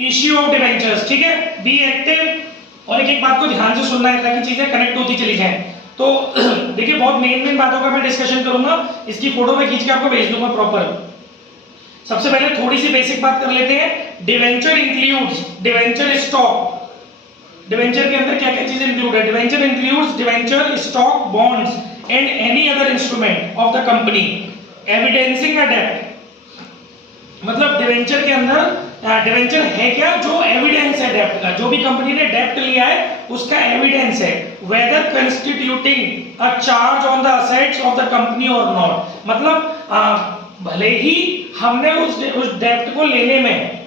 Issue of debentures, ठीक है, be active. और एक बात को ध्यान से सुनना है ताकि चीजें कनेक्ट होती चली जाएं। तो देखिए बहुत मेन बातों का मैं डिस्कशन करूंगा, इसकी फोटो में खींच के आपको भेज दूंगा प्रॉपर। सबसे पहले थोड़ी सी बेसिक बात कर लेते हैं। Debenture includes debenture stock. Debenture के अंदर क्या क्या चीजें इंक्लूड है? Debenture includes debenture stock bonds and any other instrument of the company evidencing a डेब्ट। मतलब डिवेंचर के अंदर डिवेंचर है क्या? जो एविडेंस है डेब्ट का, जो भी कंपनी ने डेब्ट लिया है उसका एविडेंस है। Whether constituting a charge on the assets of the company और नॉट। मतलब भले ही हमने उस डेब्ट को लेने में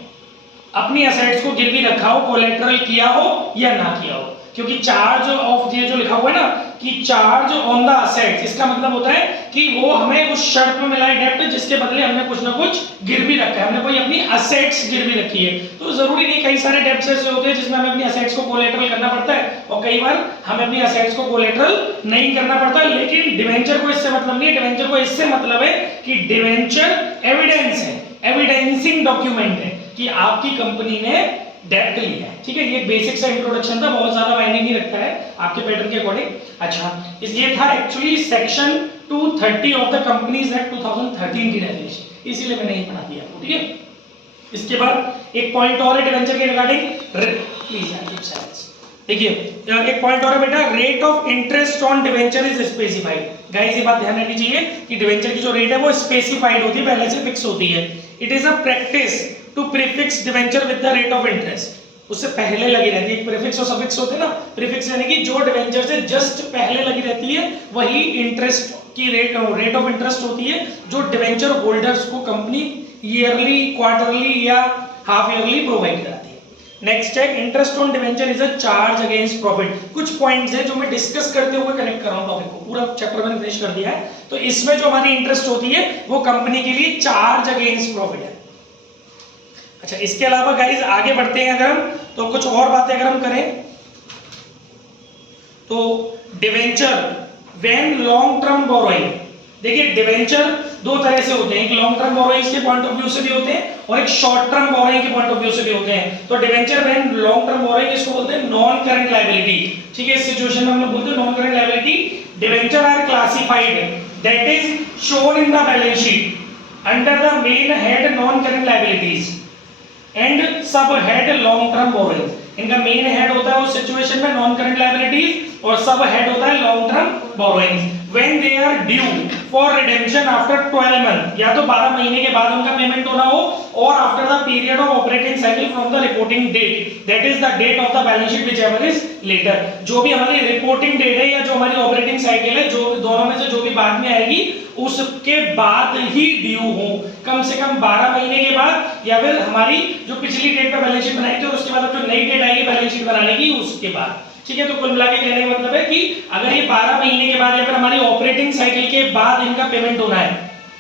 अपनी असेट्स को गिरवी रखा हो, कोलेटरल किया हो या ना किया हो, क्योंकि चार्ज ऑफ ये जो लिखा हुआ है ना कि चार्ज ऑन द असेट्स, इसका मतलब होता है कि वो हमें उस शर्त में मिला है डेब्ट जिसके बदले हमने कुछ ना कुछ गिरवी रखा है, हमने कोई अपनी असेट्स गिरवी रखी है। तो जरूरी नहीं, कई सारे डेब्ट्स ऐसे होते हैं जिसमें हमें अपनी असेट्स को कोलेटरल करना पड़ता है और कई बार हमें अपनी असेट्स को कोलेटरल नहीं करना पड़ता। लेकिन डिवेंचर को इससे मतलब नहीं है, डिवेंचर को इससे मतलब है कि डिवेंचर एविडेंस है, एविडेंसिंग डॉक्यूमेंट है कि आपकी कंपनी ने डेब्ट लिया है। ठीक है, ये बेसिक सा इंट्रोडक्शन था, बहुत ज्यादा मायने नहीं रखता है आपके पैटर्न के अकॉर्डिंग। अच्छा, ये था actually section 230 of the companies act 2013 की डेफिनेशन, इसीलिए मैंने ये पढ़ा दिया आपको। ठीक है, इसके बाद एक पॉइंट और है डिवेंचर के रिगार्डिंग, प्लीज कीप साइलेंस। देखिए एक पॉइंट और है बेटा, rate of interest on debenture is specified. Guys ये बात ध्यान रखनी चाहिए कि डिवेंचर की जो रेट है वो स्पेसिफाइड होती है, पहले से फिक्स होती है। It is a practice to prefix debenture with the rate of interest. उससे पहले लगी रहती है, एक प्रीफिक्स और सफिक्स होते हैं ना। प्रीफिक्स यानी कि जो डिवेंचर से जस्ट पहले लगी रहती है वही इंटरेस्ट की रेट ऑफ इंटरेस्ट होती है जो डिवेंचर होल्डर्स को कंपनी ईयरली, क्वार्टरली या हाफ ईयरली प्रोवाइड कराती है। नेक्स्ट है interest on debenture is a charge against profit. कुछ पॉइंट्स हैं जो मैं डिस्कस करते हुए कनेक्ट कर रहा हूं टॉपिक को, पूरा चैप्टर मैंने फिनिश कर दिया है। तो इसमें जो हमारी इंटरेस्ट होती है वो कंपनी के लिए चार्ज अगेंस्ट प्रॉफिट है। अच्छा, इसके अलावा गाइस आगे बढ़ते हैं अगर हम, तो कुछ और बातें अगर हम करें तो debenture when long term borrowing. देखिए डिवेंचर दो तरह से होते हैं, एक लॉन्ग टर्म बोरोइंग्स के पॉइंट ऑफ व्यू से भी होते हैं और एक शॉर्ट टर्म बोरोइंग के पॉइंट ऑफ व्यू से भी होते हैं। तो debenture when long term borrowing इसको बोलते हैं नॉन करंट लायबिलिटी। ठीक है, इस सिचुएशन में हम लोग बोलते हैं non current liability. Debenture are classified that is shown in the balance sheet under the main head non current liabilities and sub head long term borrowing. इनका मेन हेड होता है उस सिचुएशन में नॉन करंट लायबिलिटीज और सब head होता है long term borrowings. When they are due for redemption after 12 month, या तो 12 महीने के बाद उनका पेमेंट होना हो, और after the period of operating cycle from the reporting date that is the date of the balance sheet whichever is later. जो भी हमारी रिपोर्टिंग डेट है या जो हमारी ऑपरेटिंग साइकिल है, जो दोनों में से जो भी बाद में आएगी उसके बाद ही ड्यू हो, कम से कम 12 महीने के बाद, या फिर हमारी जो पिछली डेट पे बैलेंस शीट बनाई थी और उसके बाद जो नई डेट आएगी बैलेंस शीट बनाने की उसके बाद। ठीक है, तो कुल मिला के कहने का मतलब है कि अगर ये 12 महीने के बाद या फिर हमारी ऑपरेटिंग साइकिल के बाद इनका पेमेंट होना है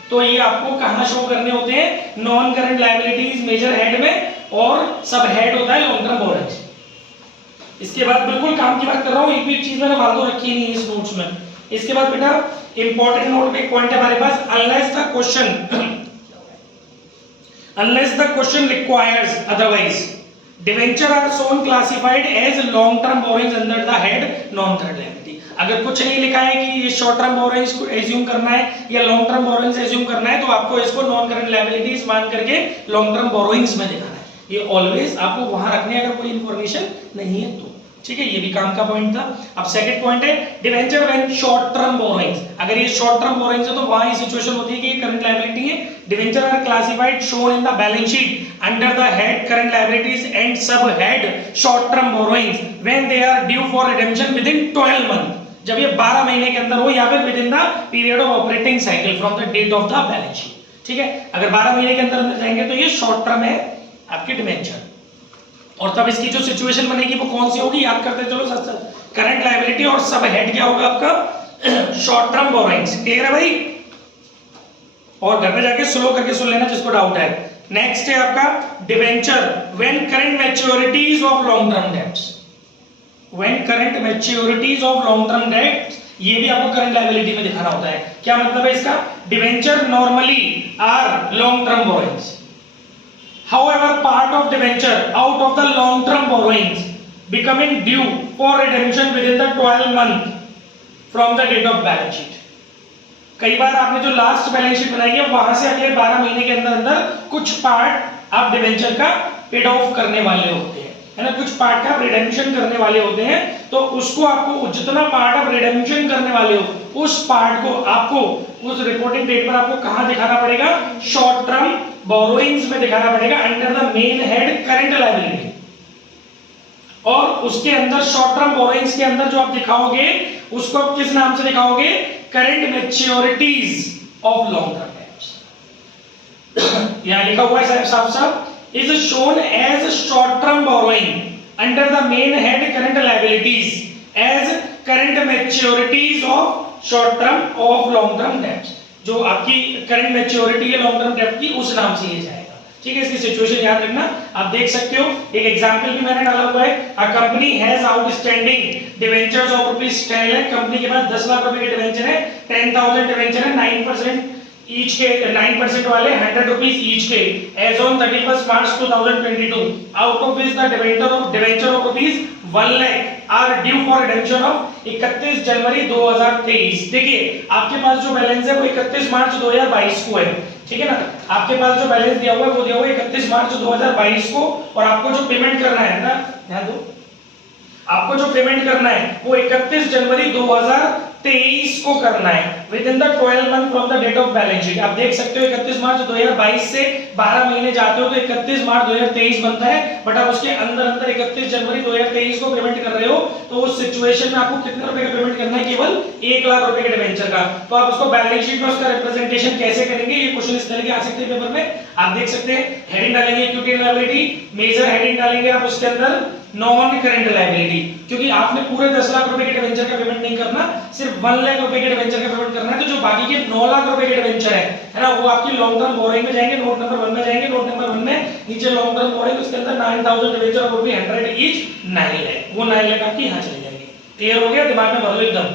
तो ये आपको कहां शो करने होते हैं? Non current liabilities major head में, और सब हेड होता है लॉन्ग टर्म बोरोइंग्स। इसके बाद बिल्कुल काम की बात कर रहा हूं, एक भी चीज मैंने फालतू रखी नहीं है इस नोट्स में। इसके बाद बेटा इंपॉर्टेंट नोट में एक पॉइंट है हमारे पास, unless the question requires otherwise debenture are shown classified as long term borrowings under the head non current liability। अगर कुछ नहीं लिखा है कि ये शॉर्ट टर्म बोरोइंग्स को एज्यूम करना है या लॉन्ग टर्म बोरोइंग्स एज्यूम करना है, तो आपको इसको नॉन करंट लायबिलिटीज मान करके लॉन्ग टर्म बोरोइंग्स में दिखाना है। ये ऑलवेज आपको वहां रखने अगर कोई इंफॉर्मेशन नहीं है तो। ठीक है, ये भी काम का पॉइंट था। अब सेकंड पॉइंट है debenture when short term borrowings. अगर ये शॉर्ट टर्म बोरोइंग्स है तो वहां ये सिचुएशन होती है कि ये करंट लायबिलिटी है। Debenture are classified shown in the balance sheet under the head current liabilities and sub head short term borrowings when they are due for redemption within 12 month, जब ये 12 महीने के अंदर हो या फिर within the period of operating cycle from the date of the balance sheet. ठीक है, अगर 12 महीने के अंदर जाएंगे तो ये शॉर्ट टर्म है आपकी डिवेंचर। और तब इसकी जो सिचुएशन बनेगी वो कौन सी होगी, याद करते चलो साथ साथ। करंट लायबिलिटी और सब हेड क्या होगा आपका? Short term borrowings. क्लियर है भाई? और घर में जाके स्लो करके सुन लेना जिसको डाउट है। नेक्स्ट है आपका debenture when current maturities of long term dates. When current maturities of long term dates, ये भी आपको करंट लायबिलिटी में दिखाना होता है। क्या मतलब है इसका? Debenture normally are long term borrowings. However, part of debenture out of the long term borrowings becoming due for redemption within the 12 month from the date of balance sheet. कई बार आपने जो लास्ट बैलेंस शीट बनाई है वहां से अगले 12 महीने के अंदर अंदर कुछ पार्ट आप डिवेंचर का पेड ऑफ करने वाले होते हैं, है ना, कुछ पार्ट का आप रिडेम्पशन करने वाले होते हैं, तो उसको आपको जितना पार्ट आप रिडेम्पशन करने वाले हो उस पार्ट को आपको उस रिपोर्टिंग डेट पर आपको कहां दिखाना पड़ेगा, शॉर्ट टर्म बोरोइंग्स में दिखाना पड़ेगा under the main head current liability. और उसके अंदर शॉर्ट टर्म बोरोइंग्स के अंदर जो आप दिखाओगे उसको आप किस नाम से दिखाओगे, current maturities of long term debts. यहां लिखा हुआ है साफ साफ is shown as short term borrowing under the main head current liabilities as current maturities of short term of long term debts। जो आपकी करंट मैच्योरिटी है लॉन्ग टर्म डेट की उस नाम से ये जाएगा, ठीक है। इसकी सिचुएशन याद रखना, आप देख सकते हो एक एग्जांपल भी मैंने डाला हुआ है। A company has outstanding debentures of ₹10 lakh, company के पास 10 लाख रुपए के डिवेंचर है, 10,000 डिवेंचर है, 9% ईच के 9% वाले ₹100 ईच के as on 31 March 2022 out of which the debenture of ₹1 lakh are due for redemption of 31 January 2023। देखिए आपके पास जो बैलेंस है वो 31 मार्च 2022 को है, ठीक है ना। आपके पास जो बैलेंस दिया हुआ है वो दिया हुआ है 31 मार्च 2022 को, और आपको जो पेमेंट करना है ना, ध्यान दो, आपको जो पेमेंट करना है वो 31 जनवरी 2023 को करना है within the 12 month from the date of balance sheet. आप देख सकते हो 31 मार्च 2022 से 12 महीने जाते हो तो 31 मार्च 2023 बनता है, बट आप उसके अंदर अंदर 31 जनवरी 2023 को पेमेंट कर रहे हो, तो उस सिचुएशन में आपको कितने रुपए का पेमेंट करना है, केवल 1 लाख रुपए के डिवेंचर का। तो आप उसको बैलेंस शीट में उसका रिप्रेजेंटेशन कैसे करेंगे, ये क्वेश्चन इस तरह के आ सकते हैं पेपर में। आप देख सकते हैं हेडिंग डालेंगे इक्विटी लायबिलिटी, मेजर हेडिंग डालेंगे आप उसके अंदर नॉन करंट लायबिलिटी, क्योंकि आपने पूरे 10 लाख रुपए के डिवेंचर का पेमेंट नहीं करना, सिर्फ 1 लाख रुपए के डिवेंचर का पेमेंट करना है। तो जो बाकी के 9 लाख रुपए के डिवेंचर है ना, वो आपकी लॉन्ग टर्म बोरोइंग में जाएंगे, नोट नंबर 1 में जाएंगे। नोट नंबर 1 में नीचे लॉन्ग टर्म बोरोइंग, उसके अंदर 9,000 डिवेंचर और रुपए 100 ईच 9 लाख, वो 9 लाख आपकी यहां चले जाएंगे। क्लियर हो गया, दिमाग में भर लो एकदम।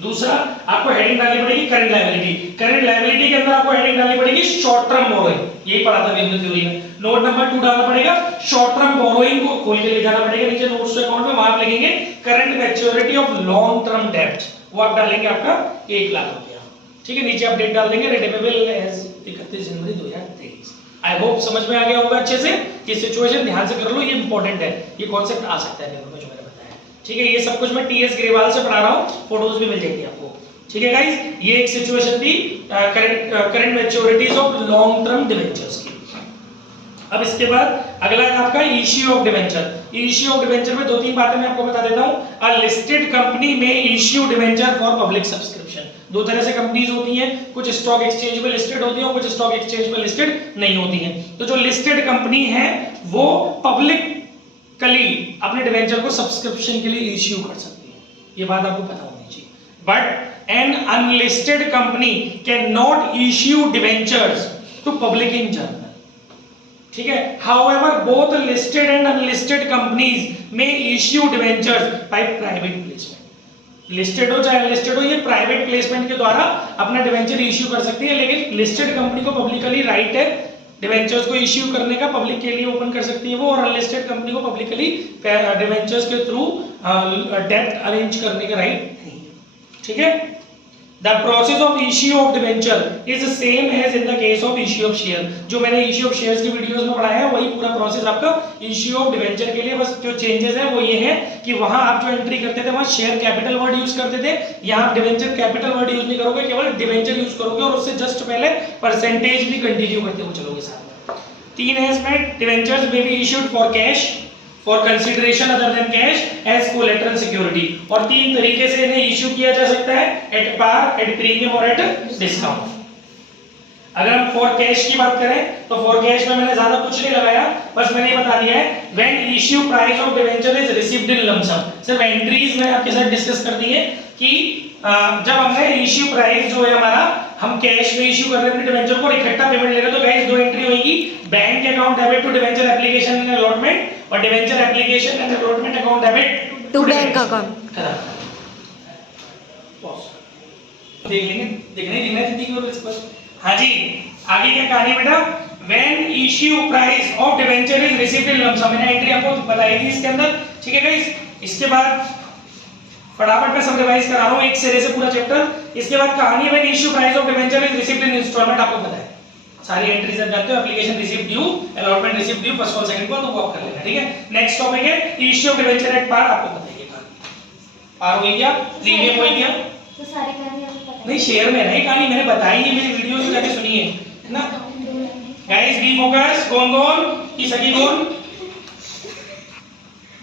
दूसरा आपको हेडिंग डालनी पड़ेगी करंट लायबिलिटी। करंट लायबिलिटी के अंदर आपको हेडिंग डालनी पड़ेगी शॉर्ट टर्म बोरोइंग, यही पढ़ा था बिजनेस थ्योरी में। नोट नंबर 2 डालना पड़ेगा, शॉर्ट टर्म बोरोइंग को खोल के ले जाना पड़ेगा नीचे नोट्स टू अकाउंट में, वहां आप लिखेंगे current maturity of long term debt, वो आप डालेंगे आपका 1 लाख रुपया, ठीक है। नीचे आप डेट डाल देंगे redeemable as 31 January 2023। I hope समझ में आ गया होगा अच्छे से। ये सिचुएशन ध्यान से कर लो, ये इंपॉर्टेंट है, ये कॉन्सेप्ट आ सकता है पेपर में जो मैंने बताया, ठीक है। ये सब कुछ मैं टीएस ग्रेवाल से पढ़ा रहा हूं, फोटोज भी मिल जाएंगी आपको, ठीक है गाइस। ये एक सिचुएशन थी current maturities of long term debentures की। अब इसके बाद अगला है आपका issue of debenture. Issue of debenture में 2-3 बातें मैं आपको बता देता हूं। अ लिस्टेड कंपनी में issue debenture for public subscription. दो तरह से कंपनीज होती हैं, कुछ स्टॉक एक्सचेंज पे लिस्टेड होती हैं और कुछ स्टॉक एक्सचेंज पे लिस्टेड नहीं होती हैं। तो जो लिस्टेड कंपनी है वो पब्लिकली अपने डिवेंचर को सब्सक्रिप्शन के लिए इश्यू कर सकती है, ये बात आपको पता होनी चाहिए। But an unlisted company can not issue debentures to public in general, ठीक है। However, both listed and unlisted companies may issue debentures by private placement. Listed हो चाहे अनलिस्टेड हो, ये प्राइवेट प्लेसमेंट के द्वारा अपना डिवेंचर इश्यू कर सकती है, लेकिन लिस्टेड कंपनी को पब्लिकली राइट है डिवेंचर्स को इश्यू करने का, पब्लिक के लिए ओपन कर सकती है वो, और अनलिस्टेड कंपनी को पब्लिकली डिवेंचर्स के थ्रू डेट अरेंज करने का राइट नहीं है, ठीक है। The process of issue of debenture is the same as in the case of issue of share। जो मैंने issue of shares की वीडियोस में पढ़ाया है वही पूरा प्रोसेस आपका issue of debenture के लिए। बस जो चेंजेस है वो ये है कि वहां आप जो एंट्री करते थे वहां शेयर कैपिटल वर्ड यूज करते थे, यहाँ आप डिवेंचर कैपिटल वर्ड यूज नहीं करोगे, केवल डिवेंचर यूज करोगे और उससे जस्ट पहले परसेंटेज भी कंटिन्यू करते हुए चलोगे साथ में। 3 है इसमें, debentures may be issued for cash, for consideration other than cash as collateral security, और 3 तरीके से इन्हें इश्यू किया जा सकता है, at par, at premium और at discount। अगर हम for cash की बात करें तो for cash में मैंने ज्यादा कुछ नहीं लगाया, बस मैंने बता दिया है when issue price of debenture is received in lump sum। सिर्फ एंट्रीज मैंने आपके साथ डिस्कस कर दी है कि जब हमने इश्यू प्राइस जो है हमारा, हम कैश में इश्यू कर रहे हैं डिवेंचर को, इकट्ठा पेमेंट ले रहे हैं, तो गाइस 2 एंट्री होगी, bank account debit to debenture application and allotment, और debenture application and allotment account debit to bank account. देख लेंगे, देखने जिंदगी और इस पर। हाँ जी, आगे क्या कहानी बेटा, when issue price of debenture is received in lump sum, मैंने एंट्री आपको बताई थी इसके अंदर, ठीक है गाइस। इसके बाद फटाफट मैं सब रिवाइज करा रहा हूं एक सिरे से पूरा चैप्टर। इसके बाद कहानी when issue price of debenture is received in installment, आपको पता है सारी एंट्रीज आप जानते हो, application received due, allotment received due, first call second call, तो वो आप कर लेना, ठीक है। नेक्स्ट टॉपिक है issue of debenture at par, आपको पता है पार हो गया, प्रीमियम हो गया, तो सारी कहानी आपको पता है। नहीं शेयर में नहीं कहानी मैंने बताई है, मेरी वीडियो में जाके सुनिए, है ना गाइस। बी फोकस, कौन की सगी कौन,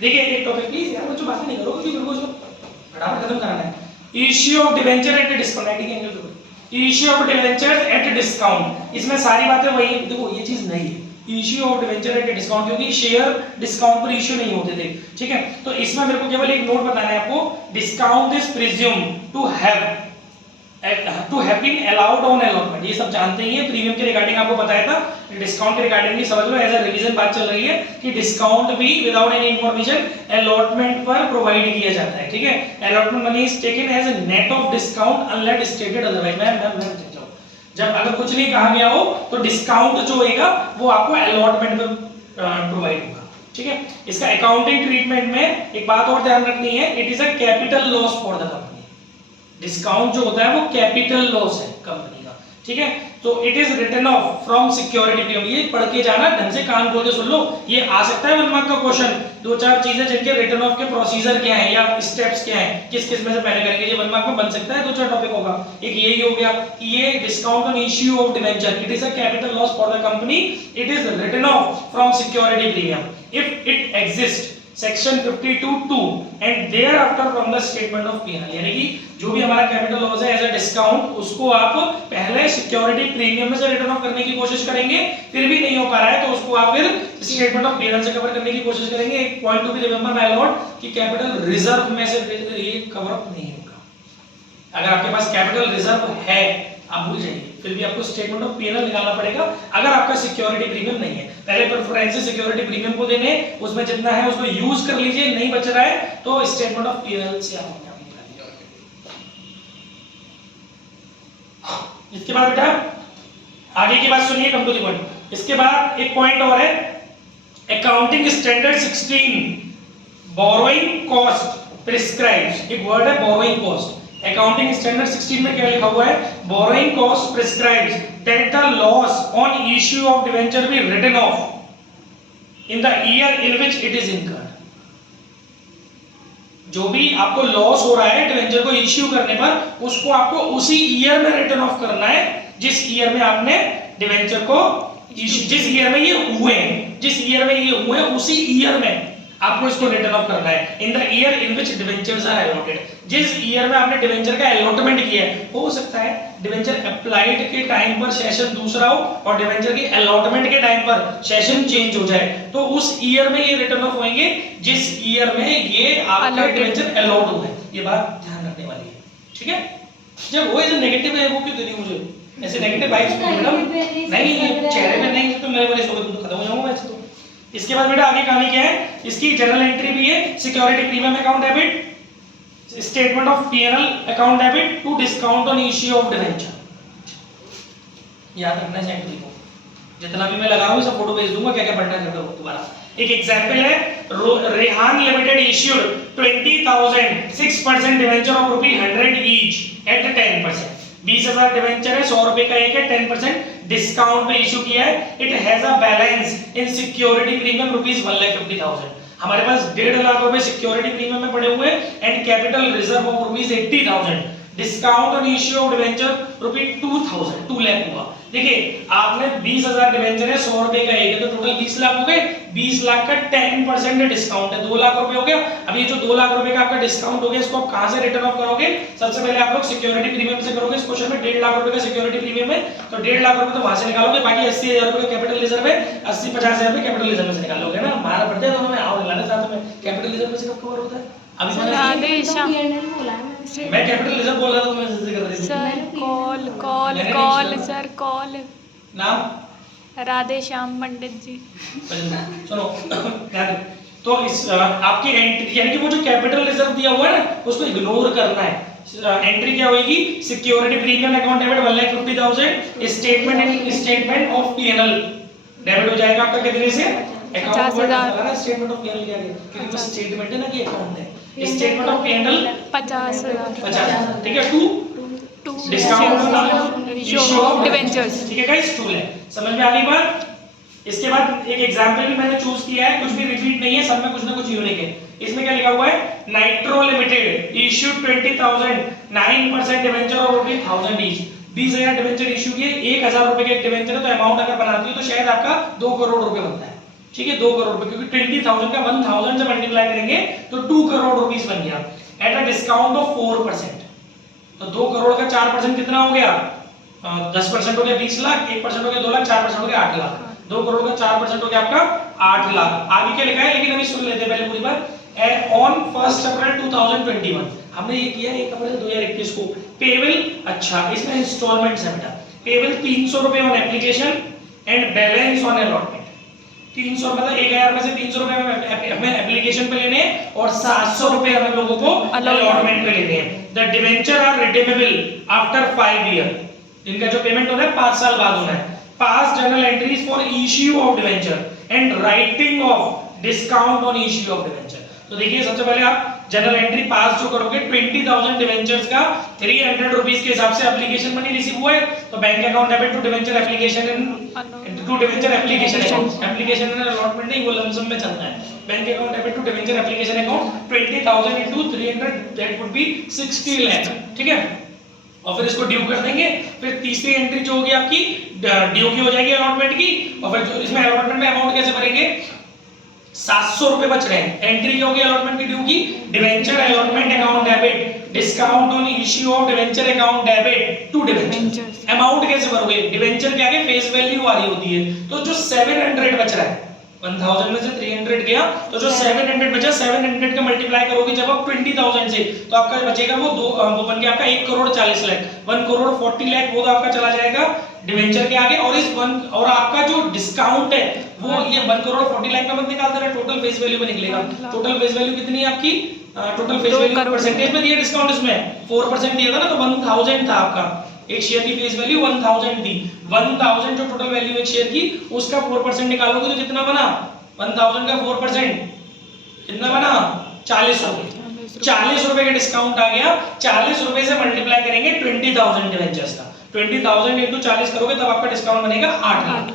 देखिए एक टॉपिक प्लीज यार, बच्चों बात नहीं करो क्योंकि बिल्कुल फटाफट खत्म कराना है। Issue of debenture at discount, issue of debenture at discount, इसमें सारी बातें वही, देखो ये चीज नहीं है issue of debenture at discount, क्योंकि शेयर डिस्काउंट पर इश्यू नहीं होते थे, ठीक है। तो इसमें मेरे को केवल एक नोट बताना है आपको, discount is presumed to have been allowed on allotment, ये सब जानते ही हैं। प्रीमियम के रिगार्डिंग आपको बताया था, डिस्काउंट के रिगार्डिंग भी समझ लो, एज अ रिवीजन बात चल रही है कि डिस्काउंट भी विदाउट एनी इंफॉर्मेशन अलॉटमेंट पर प्रोवाइड किया जाता है, ठीक है। Allotment money is taken as a net of discount unless stated otherwise. मैं जब अगर कुछ नहीं कहा गया हो तो डिस्काउंट जो होगा वो आपको अलॉटमेंट में प्रोवाइड होगा, ठीक है। इसका अकाउंटिंग ट्रीटमेंट में एक बात और ध्यान रखनी है, it is a capital loss for the company. Discount जो होता है वो कैपिटल लॉस है कंपनी का, ठीक है। तो it is written off from security premium, ये पढ़ के जाना, ढंग से कान खोल के सुन लो, ये आ सकता है 1 मार्क का क्वेश्चन। दो चार चीजें जिनके रिटर्न ऑफ के प्रोसीजर क्या है या स्टेप्स क्या है, किस किस में से पहले करेंगे, ये 1 मार्क में बन सकता है। दो चार टॉपिक होगा, एक यही हो गया कि ये discount on issue of debenture, it is a capital loss for the company, it is written off from security premium if it exist section 52(2) and thereafter from the statement of P&L, यानी कि जो भी हमारा capital loss है as a discount, उसको आप पहले security premium में से रिटर्न ऑफ करने की कोशिश करेंगे, फिर भी नहीं हो पा रहा है तो उसको आप फिर स्टेटमेंट ऑफ P&L से कवर करने की कोशिश करेंगे। एक point to be remember my Lord कि कैपिटल रिजर्व में से ये कवर अप नहीं होगा। अगर आपके पास कैपिटल रिजर्व है आप भूल जाइए, फिर भी आपको स्टेटमेंट ऑफ P&L निकालना पड़ेगा अगर आपका सिक्योरिटी प्रीमियम नहीं है। पहले प्रेफरेंस सिक्योरिटी प्रीमियम को देने, उसमें जितना है उसको यूज कर लीजिए, नहीं बच रहा है तो स्टेटमेंट ऑफ P&L से आप इसके बाद बेटा आगे की बात सुनिए, कम टू द पॉइंट। इसके बाद एक पॉइंट और है, accounting standard 16 borrowing cost prescribes, एक वर्ड है बोरोइंग कॉस्ट। अकाउंटिंग स्टैंडर्ड 16 में क्या लिखा हुआ है, borrowing cost prescribes that the loss on issue of debenture be written off in the year in which it is incurred. जो भी आपको लॉस हो रहा है डिवेंचर को इश्यू करने पर, उसको आपको उसी ईयर में रिटर्न ऑफ करना है जिस ईयर में आपने डिवेंचर को जिस ईयर में ये हुए हैं, जिस ईयर में ये हुए उसी ईयर में आपको इसको रिटर्न ऑफ करना है। In the year in which debentures are allotted, जिस ईयर में आपने डिवेंचर का अलॉटमेंट किया है। हो सकता है डिवेंचर अप्लाइड के टाइम पर सेशन दूसरा हो और डिवेंचर के अलॉटमेंट के टाइम पर सेशन चेंज हो जाए, तो उस ईयर में ये रिटर्न ऑफ होंगे जिस ईयर में ये आपका डिवेंचर अलॉट हुआ है। ये बात ध्यान रखने वाली है, ठीक है। जब वो इज नेगेटिव है वो क्यों दे रही मुझे ऐसे नेगेटिव वाइब्स मैडम, नहीं चेहरे पे नहीं तो मेरे वाले शो खत्म हो जाऊंगा ऐसे तो। इसके बाद बेटा आगे कहानी क्या है, इसकी जनरल एंट्री भी है, security premium account debit, statement of P&L account debit to discount on issue of debenture. याद रखना है एंट्री को, जितना भी मैं लगा रहा हूं सब फोटो भेज दूंगा, क्या क्या पढ़ना है दोबारा। एक एग्जांपल है, Rehan limited issued 20,000 6% debenture of ₹100 each at 10%। 20,000 debenture है, 100 रुपए का एक है, 10% डिस्काउंट पे इशू किया है। It has a balance in security premium ₹1,50,000। हमारे पास 1.5 लाख रुपए सिक्योरिटी प्रीमियम में पड़े हुए and capital reserve of ₹80,000। Discount on issue of debenture ₹2,000, 2 lakh हुआ। देखिए आपने 20,000 डिवेंचर है, 100 रुपए का एक है, तो टोटल 20 लाख हो गए। 20 लाख का 10% डिस्काउंट है, 2 लाख रुपए हो गया। अब ये जो 2 लाख रुपए का आपका डिस्काउंट हो गया, इसको आप कहां से रिटर्न ऑफ करोगे? सबसे पहले आप लोग सिक्योरिटी प्रीमियम से करोगे। इस क्वेश्चन में 1.5 लाख रुपए का सिक्योरिटी प्रीमियम है, तो 1.5 लाख रुपए तो वहां से निकालोगे, बाकी 80,000 रुपए कैपिटल रिजर्व है, 80-50,000 रुपए कैपिटल रिजर्व में से निकालोगे ना। हमारा पढ़ते हैं दोनों में, आओ निकालने साथ में। कैपिटल रिजर्व में से कब कवर होता है? अभी मैंने मैं कैपिटल रिजर्व बोल रहा था, मैं जल्दी कर रही थी सर। कॉल सर, कॉल नाम राधे श्याम पंडित जी। सुनो ध्यान, तो इस आपकी एंट्री यानी कि वो जो कैपिटल रिजर्व दिया हुआ है ना, उसको इग्नोर करना है। एंट्री क्या होगी? Security premium account debit 1,50,000, statement of P&L debit हो जाएगा आपका कितने से? 50,000। स्टेटमेंट ऑफ पीएनएल के आगे, क्योंकि 50,000। स्टेटमेंट है ना कि अकाउंट है। Statement of PNL 50,000। 50, ठीक है। 2 to discount issue of debentures. ठीक है गाइस, 2 है। समझ में आ गई बात? इसके बाद एक एग्जांपल भी मैंने चूज किया है, कुछ भी रिपीट नहीं है, सब में कुछ ना कुछ यूनिक है। इसमें क्या लिखा हुआ है? Nitro limited issued 20,000 9% debenture of ₹1000 each. 20,000 debenture issue किए, 1,000 रुपए के एक डिवेंचर है, तो अमाउंट अगर बनाती हो तो शायद आपका 2 करोड़ रुपए बनता है। ठीक है, 2 करोड़ रुपए, क्योंकि 20,000 का 1000 से मल्टीप्लाई करेंगे तो 2 करोड़ रुपीस बन गया एट अ डिस्काउंट ऑफ 4%। तो 2 करोड़ का 4% कितना हो गया? 10% हो गया 20 लाख, 1% हो गया 2 लाख, 4% हो गया 8 लाख। 2 करोड़ का 4% हो गया आपका 8 लाख। आगे क्या लिखा है, लेकिन अभी सुन लेते हैं पहले पूरी बात। ऑन 1 अप्रैल 2021 हमने ये किया 1 अप्रैल 2021 को पेबल। अच्छा, इसमें इंस्टॉलमेंट्स है बेटा। पेबल 300 रुपए on application and balance on allotment. 300 मतलब 1000 में से 300 रुपए हमें एप्लीकेशन पे लेने हैं और 700 रुपए हमें लोगों को अलॉटमेंट पे लेने हैं। The debenture are redeemable after 5 year. इनका जो पेमेंट होना है 5 साल बाद होना है। पास journal entries for issue of debenture and writing of discount on issue of debenture. तो देखिए, सबसे पहले आप जनरल एंट्री पास जो करोगे 20,000 डिवेंचर्स का 300 रुपीस के हिसाब से एप्लीकेशन मनी रिसीव हुआ है, तो bank account debit to debenture application to debenture application account. Application and allotment नहीं, वो लमसम में चलता है। Bank account debit to debenture application account 20,000 into 300 that would be 60 lakh. ठीक है, और फिर इसको ड्यू कर देंगे। फिर तीसरी एंट्री जो होगी आपकी ड्यू की हो जाएगी अलॉटमेंट की, और फिर जो इसमें अलॉटमेंट में अमाउंट कैसे भरेंगे? 700 रुपए बच रहे हैं। एंट्री क्या होगी अलॉटमेंट की, ड्यू की? Debenture allotment account debit discount on issue of debenture account debit to debenture. Amount कैसे भरोगे? डिवेंचर के आगे फेस वैल्यू आ रही होती है, तो जो 700 बच रहा है 1000 में से 300 गया, तो जो 700 बचा 700 का मल्टीप्लाई करोगे जब आप 20,000 से, तो आपका बचेगा वो बन गया आपका 1 करोड़ 40 लाख। 1 करोड़ 40 लाख वो तो आपका चला जाएगा डिवेंचर के आगे, और इस और आपका जो डिस्काउंट है वो ये 1 करोड़ 40 लाख का मत निकाल देना, टोटल फेस वैल्यू में निकलेगा। टोटल फेस वैल्यू कितनी है आपकी? टोटल फेस वैल्यू परसेंटेज में दिया डिस्काउंट, इसमें 4% दिया था ना, तो 1000 था आपका। एक शेयर की फेस वैल्यू 1000 थी। 1000 जो टोटल वैल्यू है शेयर की, उसका 4% निकालोगे तो कितना बना? 1000 का 4% कितना बना? 40 रुपए। 40 रुपए का डिस्काउंट आ गया। 40 रुपए से मल्टीप्लाई करेंगे 20,000 डिवेंचर्स का। 20,000 into 40 करोगे तब आपका डिस्काउंट बनेगा 8 लाख।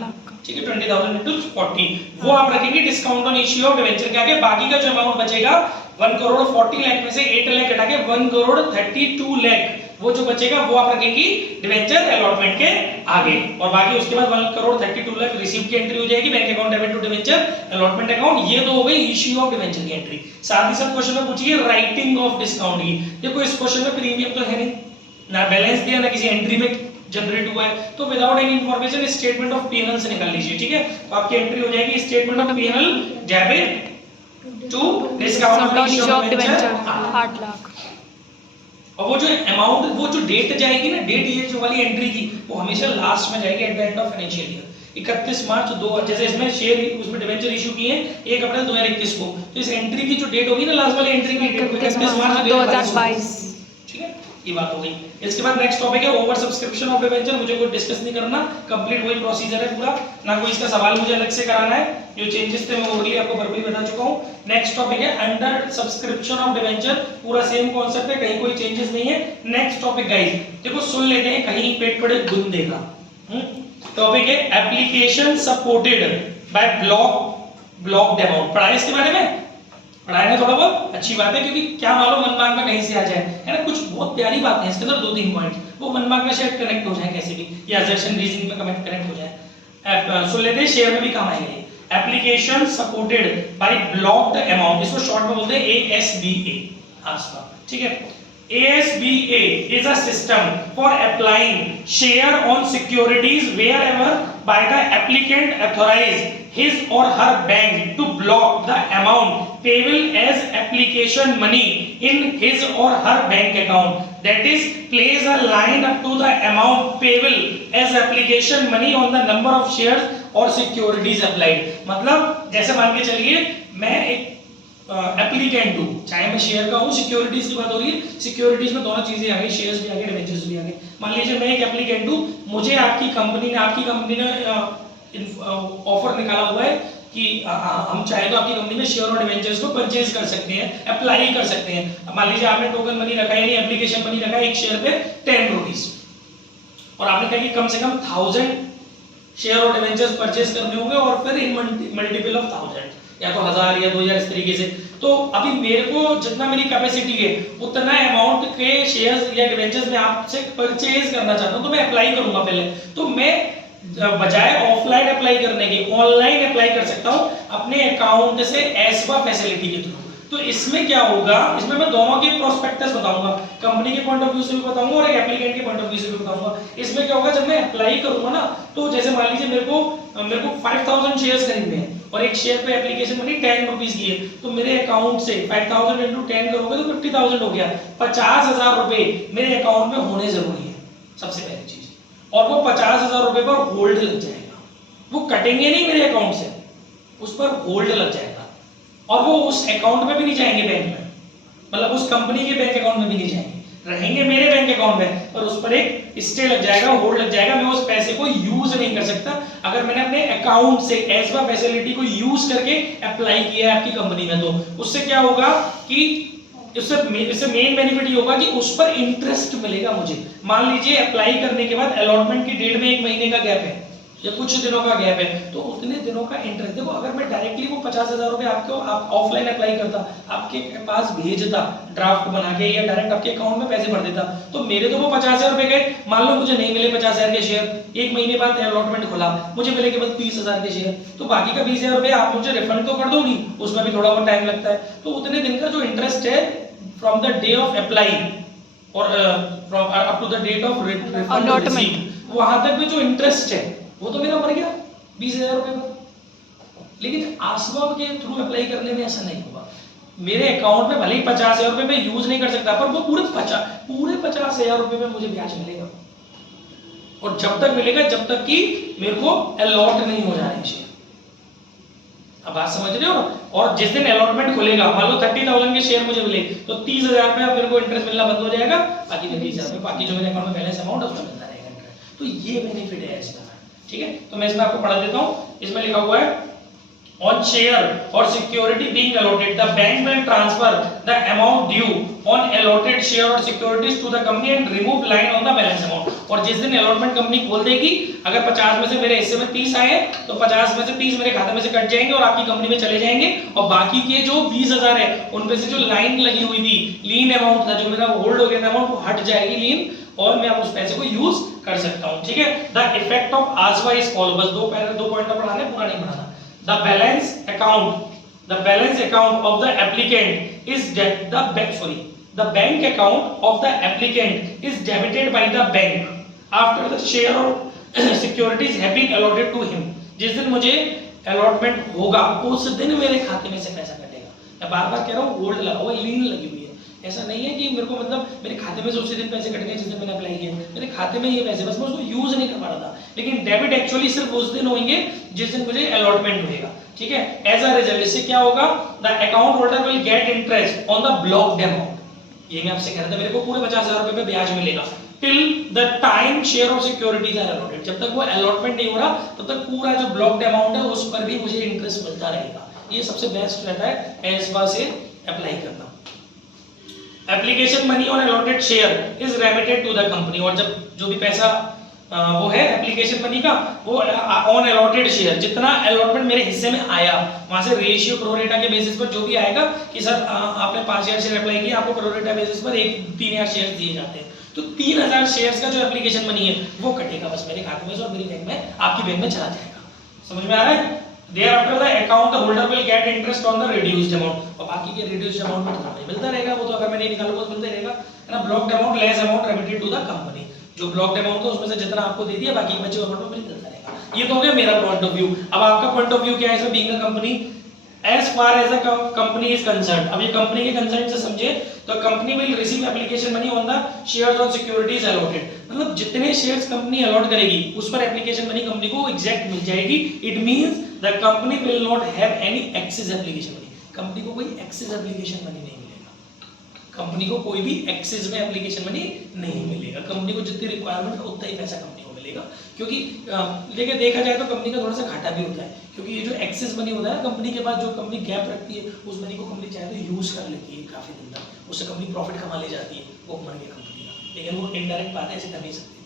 ठीक है, 20,000 into 40 वो आप रखेंगे discount on issue of debenture के आगे। बाकी का जो अमाउंट बचेगा 1 करोड़ 40 लाख में से 8 लाख हटा के 1 करोड़ 32 लाख वो जो बचेगा वो आप रखेंगी डिवेंचर अलॉटमेंट के आगे, और बाकी उसके बाद 1 करोड़ 32 लाख रिसीव की एंट्री हो जाएगी bank account debit to debenture allotment account. ये तो हो गई इश्यू ऑफ डिवेंचर की एंट्री। साथ ही साथ क्वेश्चन में पूछिए राइटिंग ऑफ डिस्काउंट की। देखो इस क्वेश्चन में प्रीमियम तो है नहीं, ना बैलेंस दिया, ना किसी एंट्री में जनरेट हुआ है, तो without any information statement of PNL से निकाल लीजिए। ठीक है, तो आपकी एंट्री हो जाएगी statement of PNL debit to discount on issue of debenture 8 lakh. और वो जो अमाउंट, वो जो डेट जाएगी ना, डेट ये जो वाली एंट्री की, वो हमेशा लास्ट में जाएगी at the end of financial year. 31 मार्च 2, जैसे इसमें शेयर उसमें डिवेंचर इशू किए 1 अप्रैल 2021 को, तो इस एंट्री की जो डेट होगी ना लास्ट वाली एंट्री की, 31 मार्च 2022। ठीक है, ये बात हो गई। इसके बाद नेक्स्ट टॉपिक है ओवर सब्सक्रिप्शन ऑफ डिवेंचर। मुझे कोई डिस्कस नहीं करना, कंप्लीट वही प्रोसीजर है पूरा, ना कोई इसका सवाल मुझे अलग से कराना है। जो चेंजेस थे मैं ऑलरेडी आपको भरपूर बता चुका हूं। नेक्स्ट टॉपिक है अंडर सब्सक्रिप्शन ऑफ डिवेंचर, पूरा सेम कॉन्सेप्ट है, कहीं कोई चेंजेस नहीं है। नेक्स्ट टॉपिक गाइस देखो सुन लेते हैं, कहीं पेट पड़े गुन देगा। टॉपिक है application supported by blocked amount. पढ़ाई इसके बारे में पढ़ाया थोड़ा बहुत, अच्छी बात है, क्योंकि क्या मालूम 1 मार्क में कहीं से आ जाए, है ना। कुछ बहुत प्यारी बातें हैं इसके अंदर, 2-3 पॉइंट वो 1 मार्क में शायद कनेक्ट हो जाए कैसे भी, या असर्शन रीजनिंग में कनेक्ट हो जाए। सुन लेते हैं, शेयर में भी काम आएंगे। Application supported by blocked amount, इसको शॉर्ट में बोलते हैं ASBA। ठीक है, ASBA is a system for applying share on securities wherever by the applicant authorize his or her bank to block the amount payable as application money in his or her bank account, that is place a line up to the amount payable as application money on the number of shares or securities applied। मतलब जैसे मान के चलिए मैं एक applicant हूं, चाहे मैं शेयर का हूं, सिक्योरिटीज की बात हो रही है, सिक्योरिटीज में दोनों चीजें आ गई, शेयर्स भी आ गए, डिवेंचर्स भी आ गए। मान लीजिए मैं एक एप्लीकेंट हूं, मुझे आपकी कंपनी ने ऑफर निकाला हुआ है कि हम चाहे तो आपकी कंपनी में शेयर और डिवेंचर्स को परचेज कर सकते हैं, अप्लाई कर सकते हैं। अब मान लीजिए आपने टोकन मनी रखा है यानी एप्लीकेशन मनी रखा है एक शेयर पे 10 रुपीज और आपने कहा कि कम से कम 1000 शेयर और डिवेंचर्स परचेज करने होंगे और फिर इन मल्टीपल ऑफ 1000 या तो 1000 या 2000 इस तरीके से। तो अभी मेरे को जितना मेरी कैपेसिटी है उतना अमाउंट के शेयर्स या डिवेंचर्स मैं आपसे परचेज करना चाहता हूं, तो मैं अप्लाई करूंगा पहले। तो मैं बजाय ऑफलाइन अप्लाई करने के ऑनलाइन अप्लाई कर सकता हूं अपने अकाउंट से एसबा फैसिलिटी के थ्रू। तो इसमें क्या होगा, इसमें मैं दोनों के प्रोस्पेक्टस बताऊंगा, कंपनी के पॉइंट ऑफ व्यू से भी बताऊंगा और एक एप्लीकेंट के पॉइंट ऑफ व्यू से भी बताऊंगा। इसमें क्या होगा, जब मैं अप्लाई करूंगा ना, तो जैसे मान लीजिए मेरे को 5000 शेयर्स खरीदने हैं और एक शेयर पे एप्लीकेशन मनी 10 रुपीस की है, तो मेरे अकाउंट से 5000 into 10 करोगे तो 50000 हो गया। 50000 रुपए मेरे अकाउंट में होने जरूरी है सबसे पहली चीज, और वो 50000 रुपए पर होल्ड लग जाएगा, वो कटेंगे नहीं मेरे अकाउंट से, उस पर होल्ड लग जाएगा और वो उस अकाउंट में भी नहीं जाएंगे बैंक में, मतलब उस कंपनी के बैंक अकाउंट में भी नहीं जाएंगे, रहेंगे मेरे बैंक अकाउंट में, पर उस पर एक स्टे लग जाएगा, होल्ड लग जाएगा। मैं उस पैसे को यूज नहीं कर सकता अगर मैंने अपने अकाउंट से एसबा फैसिलिटी को यूज करके अप्लाई किया है आपकी कंपनी में। तो उससे क्या होगा कि इससे मेन बेनिफिट ये होगा कि उस पर इंटरेस्ट मिलेगा मुझे। मान लीजिए अप्लाई करने के बाद अलॉटमेंट की डेट में 1 महीने का गैप है या कुछ दिनों का गैप है, तो उतने दिनों का इंटरेस्ट, देखो अगर मैं डायरेक्टली वो 50000 रुपए आप ऑफलाइन अप्लाई करता, आपके पास भेजता ड्राफ्ट बना के या डायरेक्ट आपके अकाउंट में पैसे भर देता, तो मेरे तो वो 50000 रुपए गए। मान लो मुझे नहीं मिले 50000 के शेयर, 1 महीने बाद अलॉटमेंट खुला, मुझे मिले केवल 20000 के शेयर, तो बाकी का 20000 रुपए आप मुझे रिफंड तो कर दोगी, उसमें भी थोड़ा बहुत टाइम लगता है। तो उतने दिन का जो इंटरेस्ट है from the day of apply और from up to the date of refund, वहां तक भी जो इंटरेस्ट है वो तो मेरा मर गया 20000 रुपए पर। लेकिन आसबाब के थ्रू अप्लाई करने में ऐसा नहीं होगा, मेरे अकाउंट में भले ही 50000 रुपए में यूज नहीं कर सकता, पर वो पूरे 50000 रुपए में मुझे ब्याज मिलेगा, और जब तक मिलेगा जब तक कि मेरे को अलॉट नहीं हो जाए शेयर। अब बात समझ रहे हो? और जिस दिन अलॉटमेंट खुलेगा, मान लो 30000 के शेयर मुझे मिले, तो 30000 पे मेरे को इंटरेस्ट मिलना बंद हो जाएगा, बाकी के 20000 पे बाकी जो मेरे अकाउंट में बैलेंस अमाउंट है उसमें मिलता रहेगा इंटरेस्ट। तो ये बेनिफिट है इसका, ठीक है। तो मैं इसमें आपको पढ़ा देता हूं, इसमें लिखा हुआ है on share or security being allotted, the bank will transfer the amount due on allotted share or securities to the company and remove line on the balance amount। और जिस दिन अलॉटमेंट कंपनी खोल देगी, अगर 50 में से मेरे हिस्से में 30 आए तो 50 में से 30 मेरे खाते में से कट जाएंगे और आपकी कंपनी में चले जाएंगे, और बाकी के जो 20000 है उनमें से जो लाइन लगी हुई थी, लीन अमाउंट था, जो मेरा होल्ड हो गया था अमाउंट, वो हट जाएगी लीन, और मैं उस पैसे को यूज कर सकता हूं, ठीक है। The effect of ASBA is follow, बस दो पॉइंट पढ़ाने, पूरा नहीं पढ़ाना। The balance account of the applicant is the bank account of the applicant is debited by the bank after the share or securities have been allotted to him। जिस दिन मुझे allotment होगा उस दिन मेरे खाते में से पैसा कटेगा। मैं बार बार कह रहा हूँ, होल्ड लगा हुआ, लीन लगी हुई है, ऐसा नहीं है कि मेरे को मतलब मेरे खाते में से उसी दिन पैसे कट गए जिस दिन मैंने अप्लाई किया, मेरे खाते में ये पैसे, बस मैं उसको यूज नहीं कर पा रहा था। लेकिन डेबिट एक्चुअली सिर्फ उस दिन होंगे जिस दिन मुझे अलॉटमेंट होएगा, ठीक है। एज अ रिजल्ट इससे क्या होगा, the account holder will get interest on the blocked amount. ये मैं आपसे कह रहा था, मेरे को पूरे 50000 रुपए पे ब्याज मिलेगा till the time share of securities are allotted. जब तक वो अलॉटमेंट नहीं हो रहा तब तक पूरा जो ब्लॉक्ड अमाउंट है उस पर भी मुझे इंटरेस्ट मिलता रहेगा। ये सबसे बेस्ट रहता है एसबा से अप्लाई करना। Application money on allotted share is remitted to the company, और जब जो भी पैसा वो है एप्लीकेशन मनी का, वो ऑन अलॉटेड शेयर, जितना अलॉटमेंट मेरे हिस्से में आया वहां से रेशियो प्रोरेटा के बेसिस पर जो भी आएगा कि सर आपने 5000 शेयर अप्लाई किया, आपको प्रोरेटा बेसिस पर 3000 शेयर दिए जाते हैं, तो 3000 शेयर्स का जो एप्लीकेशन मनी है वो कटेगा बस मेरे खाते में से और मेरी बैंक में, आपकी बैंक में चला जाएगा। समझ में आ रहा है? Thereafter the account holder will get interest on the reduced amount, और बाकी के reduced amount में तो मिलता रहेगा, वो तो अगर मैं नहीं निकालूंगा तो मिलता रहेगा, है ना। blocked amount less amount remitted to the company, जो blocked amount था उसमें से जितना आपको दे दिया बाकी बचे हुए अमाउंट में मिलता रहेगा। ये तो हो गया मेरा पॉइंट ऑफ व्यू। अब आपका पॉइंट ऑफ व्यू क्या है इसमें, being a company, as far as a company is concerned, अब ये कंपनी के कंसर्न से समझे तो company will receive application money on the shares on securities allotted, मतलब जितने शेयर्स कंपनी अलॉट करेगी उस पर एप्लीकेशन मनी कंपनी को एग्जैक्ट मिल जाएगी। It means the company will not have any access application money, company को कोई एक्सेस एप्लीकेशन मनी नहीं मिलेगा, कंपनी को कोई भी एक्सेस में एप्लीकेशन मनी नहीं मिलेगा, कंपनी को जितनी रिक्वायरमेंट है उतना ही पैसा कंपनी को मिलेगा। मिलेगा, क्योंकि लेकिन देखा जाए तो कंपनी का थोड़ा सा घाटा भी होता है, क्योंकि ये जो एक्सेस मनी होता है ना कंपनी के पास, जो कंपनी गैप रखती है उस मनी को कंपनी चाहे तो यूज कर लेती है काफी दिन तक, उससे कंपनी प्रॉफिट कमा ले जाती है वो मनी है कंपनी का, लेकिन वो इनडायरेक्ट बात है, ऐसे कर नहीं सकती।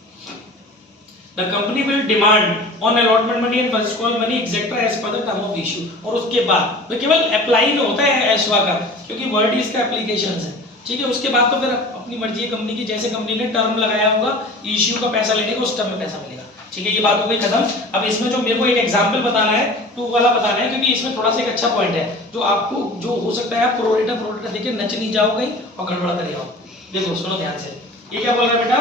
The company will demand on allotment money and first call money etc as per the term of issue। और उसके बाद तो केवल अप्लाई में होता है एशवा का, क्योंकि वर्ड इसका एप्लीकेशंस है, ठीक है। उसके बाद तो फिर अपनी मर्जी है कंपनी की, जैसे कंपनी ने टर्म लगाया होगा इश्यू का पैसा लेने का, उस टर्म में पैसा मिलेगा, ठीक है। ये बात हो गई खत्म। अब इसमें जो मेरे को एक एग्जांपल बताना है, टू वाला बताना है, क्योंकि इसमें थोड़ा सा एक अच्छा पॉइंट है जो आपको जो हो सकता है आप प्रोरेटा देखिए नच नहीं जाओ कहीं और गड़बड़ कर जाओ। देखो सुनो ध्यान से, ये क्या बोल रहा है बेटा,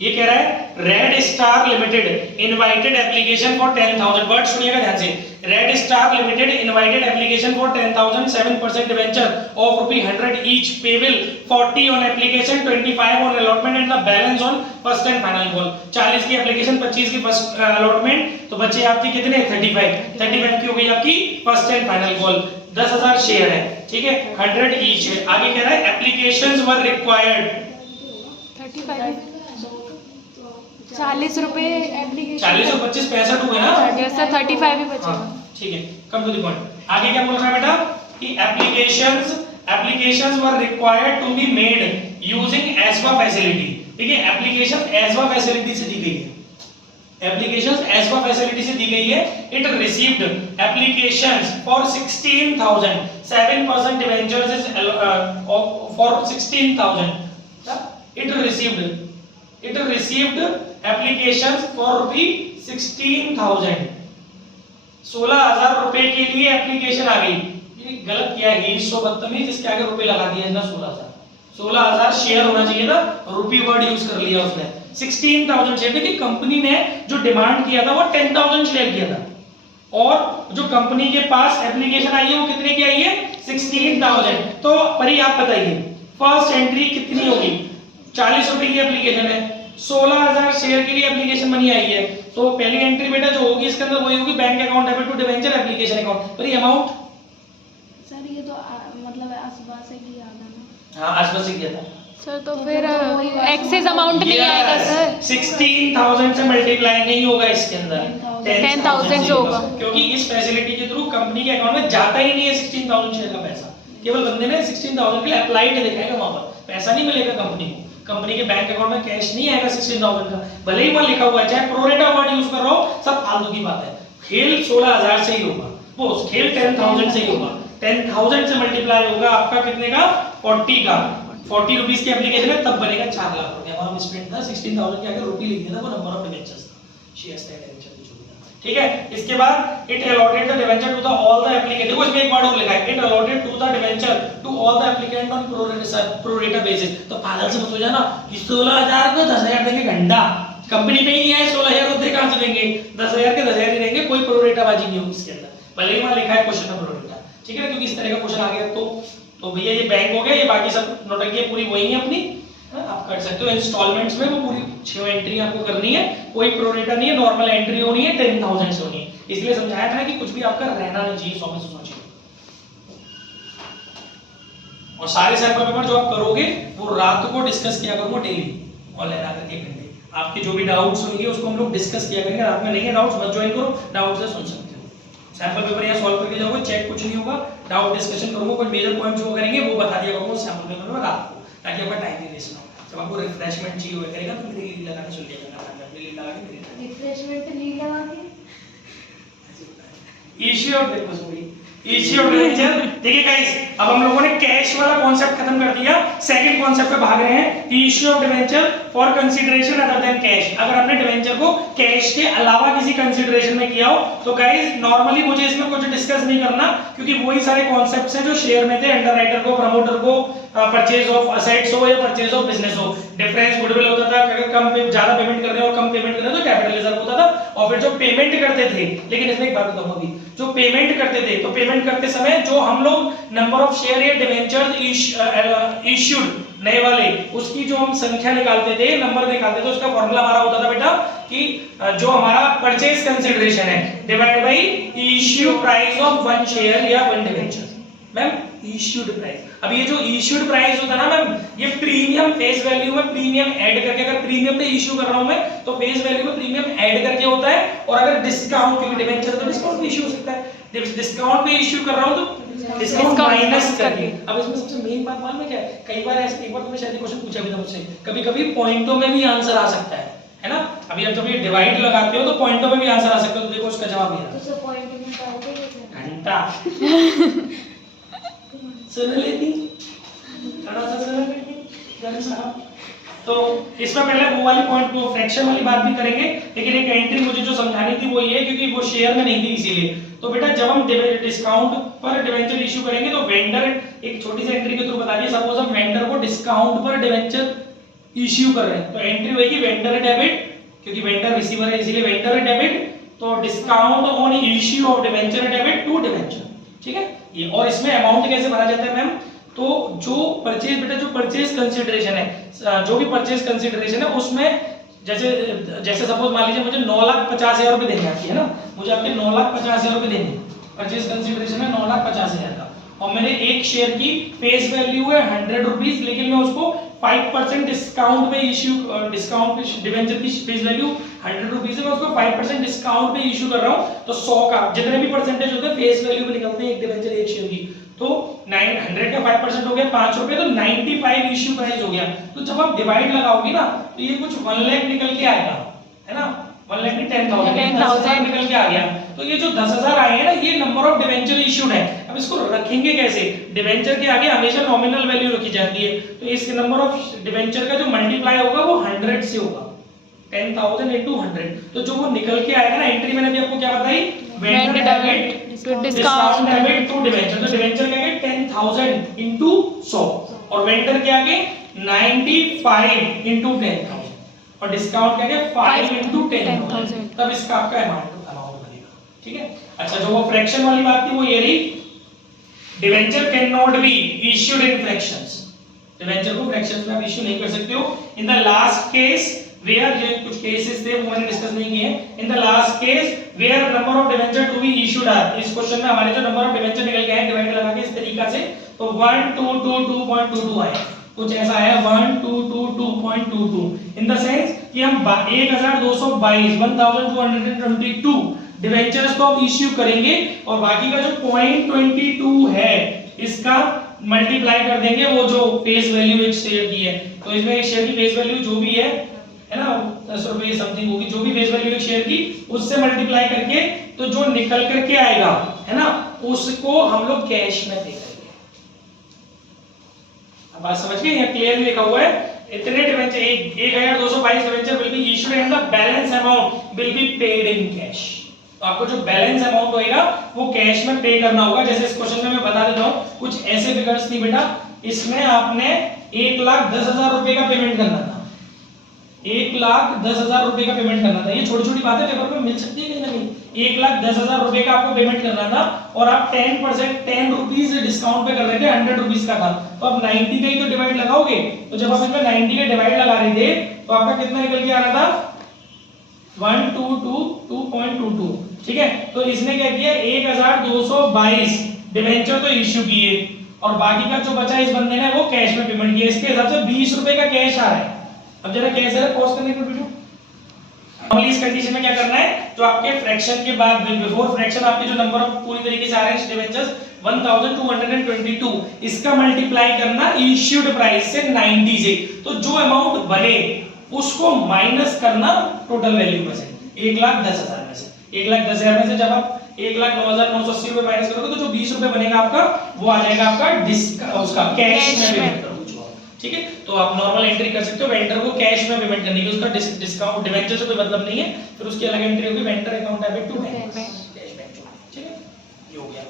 ये कह रहा है red star limited invited application for 10,000, word सुनिएगा ध्यान से, red star limited invited application for 10,000 7% debenture of ₹100 each, payable 40 on application, 25 on allotment and the balance on first and final call. 40 की एप्लीकेशन, 25 की फर्स्ट अलॉटमेंट, तो बच्चे आपके कितने 35 की हो गई आपकी first and final call. 10,000 share है, ठीक है, 100 ईच है। आगे कह रहा है एप्लीकेशंस वर रिक्वायर्ड 35 40 रुपए एप्लीकेशन, 40 और 25 65 हुए ना, सर 35 ही बचेगा। ठीक है, कम टू द पॉइंट। आगे क्या बोल रहा है बेटा कि applications were required to be made using ASBA facility. देखिए एप्लीकेशन एसवा फैसिलिटी से दी गई है, एप्लीकेशंस एसवा फैसिलिटी से दी गई है। It received applications for 16,000, 7% debentures is for 16,000। It received applications for ₹16,000, 16,000 रुपए के लिए एप्लीकेशन आ गई। ये गलत किया है, ये सो बदतमीज, इसके आगे रुपए लगा दिया ना, 16,000 शेयर होना चाहिए था, रुपी वर्ड यूज कर लिया उसने। 16,000 शेयर, देखिए कंपनी ने जो डिमांड किया था वो 10,000 शेयर किया था, और जो कंपनी के पास एप्लीकेशन आई है वो कितने की आई है 16,000। तो परी आप बताइए फर्स्ट एंट्री कितनी होगी, 40 रुपए की एप्लीकेशन है, 16,000 शेयर के लिए एप्लीकेशन मनी आई है, तो पहली एंट्री बेटा जो होगी इसके अंदर वही होगी bank account debit to debenture application account. पर ये अमाउंट सर ये तो मतलब आसपास से किया था ना। हाँ आसपास से किया था सर, तो फिर एक्सेस अमाउंट नहीं आएगा सर, 16,000 से मल्टीप्लाई नहीं होगा इसके अंदर, 10,000 से होगा, क्योंकि इस फैसिलिटी के थ्रू कंपनी के अकाउंट में जाता ही नहीं है 16,000 शेयर का पैसा, केवल बंदे ने 16,000 के लिए अप्लाइड दिखाएगा, वहां पर पैसा नहीं मिलेगा कंपनी को, कंपनी के बैंक अकाउंट में कैश नहीं आएगा 16,000 का, भले ही वहां लिखा हुआ है, चाहे प्रोरेटा वर्ड यूज कर रहा हो, सब फालतू की बात है। खेल 16,000 से ही होगा, वो खेल 10,000 से ही होगा, 10,000 से मल्टीप्लाई होगा आपका कितने का 40 का, 40 रुपीस की एप्लीकेशन है तब बनेगा 4 लाख रुपए। वहां मिसप्रिंट था, 16,000 के आगे रुपी लिख दिया था, वो नंबर ऑफ डिवेंचर्स था, शेयर्स थे डिवेंचर जो भी था, ठीक है। इसके बाद it allotted the debenture to the all the applicant, देखो इसमें एक वर्ड और लिखा है, it allotted to the debenture to all the applicant on pro rata basis. तो पागल से मत हो जाना कि 16,000 को 10,000 देंगे घंटा, कंपनी पे ही नहीं आए 16,000 रुपए कहां से देंगे, 10,000 के 10,000 ही देंगे, कोई प्रोरेटा बाजी नहीं होगी इसके अंदर, भले ही वहां लिखा है क्वेश्चन में प्रोरेटा, ठीक है। क्योंकि इस तरह का क्वेश्चन आ गया तो भैया ये बैंक हो गया, ये बाकी सब नोटंकी पूरी वही है अपनी, आप कर सकते हो इंस्टॉलमेंट्स में, वो पूरी 6 एंट्री आपको करनी है, कोई प्रोरेटा नहीं है, नॉर्मल एंट्री होनी है, 10,000 से होनी है, इसलिए समझाया था कि कुछ भी आपका रहना नहीं चाहिए 100 में से 100 चाहिए। और सारे सैंपल पेपर जो आप करोगे वो रात को डिस्कस किया करूंगा डेली ऑनलाइन आकर 1 घंटे, आपके जो भी डाउट्स होंगे उसको हम लोग डिस्कस किया करेंगे, रात में नहीं है डाउट्स मत ज्वाइन करो, डाउट से सुन सकते हो, सैंपल पेपर यहाँ सॉल्व करके जाओगे, चेक कुछ नहीं होगा, डाउट डिस्कशन करूंगा, कोई मेजर पॉइंट जो करेंगे वो बता दिया करूंगा सैंपल पेपर में रात को, ताकि आपका टाइम नहीं वेस्ट ना हो। जब आपको रिफ्रेशमेंट चाहिए हुआ करेगा तो मेरी लीड लगाने सुन लिया करना, अपनी लीड लगा के मेरी रिफ्रेशमेंट लीड लगा के issue of deposit, issue of debenture. देखिए गाइस अब हम लोगों ने कैश वाला कॉन्सेप्ट खत्म कर दिया, सेकंड कॉन्सेप्ट पे भाग रहे हैं, issue of debenture for consideration other than cash. अगर हमने डिवेंचर को कैश के अलावा किसी कंसीडरेशन में किया हो तो गाइस नॉर्मली मुझे इसमें कुछ डिस्कस नहीं करना, क्योंकि वही सारे कॉन्सेप्ट्स हैं जो शेयर में थे, अंडरराइटर को, प्रमोटर को, परचेज ऑफ असेट्स हो या परचेज ऑफ बिजनेस हो, डिफरेंस गुडविल होता था, अगर कम ज्यादा पेमेंट कर रहे हो और कम पेमेंट कर रहे हो तो कैपिटल रिजर्व होता था, और फिर जो पेमेंट करते थे, लेकिन इसमें एक बात बताऊंगा अभी, जो पेमेंट करते थे तो पेमेंट करते समय जो हम लोग नंबर ऑफ शेयर या डिवेंचर इश्यूड नए वाले उसकी जो हम संख्या निकालते थे, नंबर निकालते थे, उसका फॉर्मूला हमारा होता था बेटा कि जो हमारा परचेज कंसीडरेशन है divide by issue price of 1 share या 1 डिवेंचर, मैम इश्यूड प्राइस। अब ये जो इश्यूड प्राइस होता है ना मैम, ये प्रीमियम फेस वैल्यू में प्रीमियम ऐड करके, अगर प्रीमियम पे इश्यू कर रहा हूं मैं तो फेस वैल्यू में प्रीमियम ऐड करके होता है, और अगर डिस्काउंट, क्योंकि डिबेंचर तो डिस्काउंट पे इश्यू हो सकता है, जब डिस्काउंट पे इश्यू कर रहा हूं तो डिस्काउंट माइनस करके। अब इसमें सबसे मेन बात मालूम है क्या है, कई बार ऐसे, एक बार तुमने शायद क्वेश्चन पूछा भी था मुझसे, कभी-कभी पॉइंटों में भी आंसर आ सकता है ना। अभी अब जब ये डिवाइड लगाते हो तो पॉइंटों में भी आंसर आ सकता है, तो देखो उसका जवाब ये तो सब पॉइंट में डालते हैं घंटा सुन लेती, थोड़ा सा सुन लेती जरा साहब। तो इसमें पहले वो वाली पॉइंट को फ्रैक्शन वाली बात भी करेंगे, लेकिन एक एंट्री मुझे जो समझानी थी वो ये है, क्योंकि वो शेयर में नहीं थी इसीलिए। तो बेटा जब हम डिस्काउंट पर डिवेंचर इशू करेंगे तो वेंडर, एक छोटी सी एंट्री के थ्रू बता दिए, सपोज हम वेंडर को डिस्काउंट पर डिवेंचर इश्यू कर रहे हैं, तो एंट्री होगी वेंडर डेबिट, क्योंकि वेंडर रिसीवर है इसीलिए वेंडर डेबिट, तो discount on issue of debenture debit to debenture, ठीक है ये। और इसमें अमाउंट कैसे भरा जाता है मैम, तो जो परचेज, बेटा जो परचेज कंसीडरेशन है, जो भी परचेज कंसीडरेशन है उसमें जैसे सपोज मान लीजिए मुझे 9,50,000 रुपए देने आपकी है ना, मुझे आपके 9,50,000 रुपए देने, परचेज कंसीडरेशन है 9,50,000 का, और मेरे एक शेयर की फेस वैल्यू है 100 रुपीज, लेकिन मैं उसको 5% डिस्काउंट पे इश्यू, डिस्काउंट पे डिवेंचर की फेस वैल्यू 100 रुपीज है, मैं उसको 5% डिस्काउंट पे इश्यू कर रहा हूं, तो 100 का जितने भी परसेंटेज होते हैं फेस वैल्यू पे निकलते हैं एक डिवेंचर एक शेयर की, तो 900 का 5% हो गया 5 रुपए, तो 95 इश्यू प्राइस हो गया। तो जब आप डिवाइड लगाओगे ना तो ये कुछ 1 लाख निकल के आएगा, है ना, 1 लाख नहीं 10,000 निकल के आ गया। तो ये जो 10,000 आए हैं ना, ये नंबर ऑफ डिवेंचर इश्यूड है। अब इसको रखेंगे कैसे, डिवेंचर के आगे हमेशा नॉमिनल वैल्यू रखी जाती है, तो इस नंबर ऑफ डिवेंचर का जो मल्टीप्लाई होगा वो 100 से होगा, 10,000 into 100, तो जो वो निकल के आएगा ना, एंट्री मैंने अभी आपको क्या बताई, vendor debit discount debit to debenture, तो डिवेंचर के आगे 10,000 into 100, और वेंडर के आगे 95 into 10,000, और डिस्काउंट के आगे 5 into 10,000, तब इसका आपका अमाउंट बनेगा, ठीक है। अच्छा, जो वो फ्रैक्शन वाली बात थी वो ये रही, debenture cannot be issued in fractions, debenture को फ्रैक्शंस में आप इश्यू नहीं कर सकते हो। In the last case where, ये कुछ केसेस थे वो मैंने डिस्कस नहीं किए हैं, in the last case where number of debenture to be issued are, इस क्वेश्चन में हमारे जो नंबर ऑफ डिवेंचर निकल के आए डिवाइड लगा के इस तरीका से, तो 1 2 2 2.22 आए, कुछ ऐसा है 1 2 2 2.22, इन द सेंस कि हम 1222 1222 डिवेंचर्स को हम इश्यू करेंगे, और बाकी का जो 0.22 है इसका मल्टीप्लाई कर देंगे वो जो फेस वैल्यू एक शेयर की है, तो इसमें एक शेयर की फेस वैल्यू जो भी है ना 10 रुपए समथिंग होगी, जो भी फेस वैल्यू एक शेयर की उससे मल्टीप्लाई करके, तो जो निकल करके आएगा है ना उसको हम लोग कैश में पे करेंगे। अब बात समझ गए, यहाँ क्लियरली लिखा हुआ है, इतने debenture 1222 debenture will be issued and the balance amount will be paid in cash, तो आपको जो बैलेंस अमाउंट होएगा वो कैश में पे करना होगा। जैसे इस क्वेश्चन में मैं बता देता हूं, कुछ ऐसे फिगर्स थी बेटा, इसमें आपने 1,10,000 रुपए का पेमेंट करना था, 1,10,000 रुपए का पेमेंट करना था, ये छोटी छोटी बातें पेपर में मिल सकती है कहीं ना कहीं, 1,10,000 रुपए का आपको पेमेंट करना था, और आप 10% 10 रुपीस डिस्काउंट पे कर रहे थे, 100 रुपीस का था, तो आप 90 का ही तो डिवाइड लगाओगे, तो जब आप इसमें 90 का डिवाइड लगा रहे थे तो आपका कितना निकल के आ रहा था 1,222.22, ठीक है। तो इसने क्या किया, 1,222 डिवेंचर तो इश्यू किए, और बाकी का जो बचा इस बंदे ने वो कैश में पेमेंट किया, इसके हिसाब से 20 रुपए का कैश आ रहा है। अब जरा कैश है पॉज करने को वीडियो, नॉर्मली इस कंडीशन में क्या करना है, जो आपके फ्रैक्शन के बाद बिफोर फ्रैक्शन आपके जो नंबर ऑफ पूरी तरीके से आ रहे हैं डिवेंचर्स 1222, इसका मल्टीप्लाई करना इश्यूड प्राइस से 90 से, तो जो अमाउंट बने उसको माइनस करना टोटल वैल्यू में से, 1,10,000 में से, 1,10,000 में से जब आप 1,09,980 रुपए माइनस करोगे तो जो 20 रुपए बनेगा आपका वो आ जाएगा आपका उसका कैश में पेमेंट करोगे, ठीक है। तो आप नॉर्मल एंट्री कर सकते हो, वेंडर को कैश में पेमेंट करने की, उसका डिस्काउंट डिवेंचर से कोई मतलब नहीं है, फिर उसकी अलग एंट्री होगी vendor account debit to bank, cash bank, ठीक है, ये हो गया।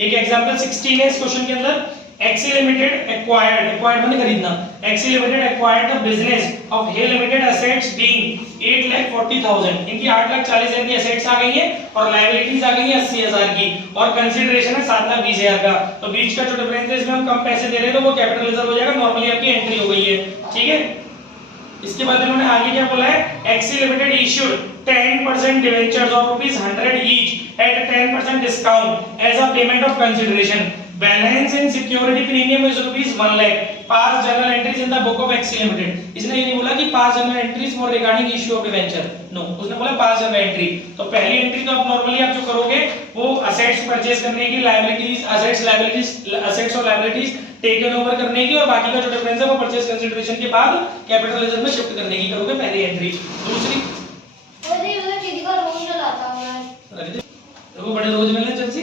एक एग्जांपल 16 है इस क्वेश्चन के अंदर, एक्सी लिमिटेड एक्वायर्ड माने खरीदना, XY limited acquired the business of Hay limited assets being 8,40,000, इनकी 8,40,000 की एसेट्स आ गई हैं और लायबिलिटीज आ गई हैं 80,000 की, और कंसीडरेशन है 7,20,000 का, तो बीच का जो डिफरेंस है इसमें हम कम पैसे दे रहे हैं तो वो कैपिटल रिजर्व हो जाएगा, नॉर्मली आपकी एंट्री हो गई है, ठीक है। इसके बाद इन्होंने आगे क्या बोला है, XY limited issued 10% debentures of ₹100 each at 10% discount as a payment of consideration, balance in security premium is ₹1 lakh, pass journal entries in the book of XY limited. इसने ये नहीं बोला कि pass journal entries for regarding issue of debenture, no, उसने बोला पास journal entry. तो पहली entry तो आप नॉर्मली आप जो करोगे वो असेट्स परचेज करने की, लायबिलिटीज असेट्स और लायबिलिटीज टेकन ओवर करने की, और बाकी का जो डिफरेंस है वो परचेज कंसीडरेशन के बाद कैपिटल रिजर्व में शिफ्ट करने की करोगे, पहली एंट्री। दूसरी किसी का रोज चलाता है वो बड़े रोज मिलने चलसी।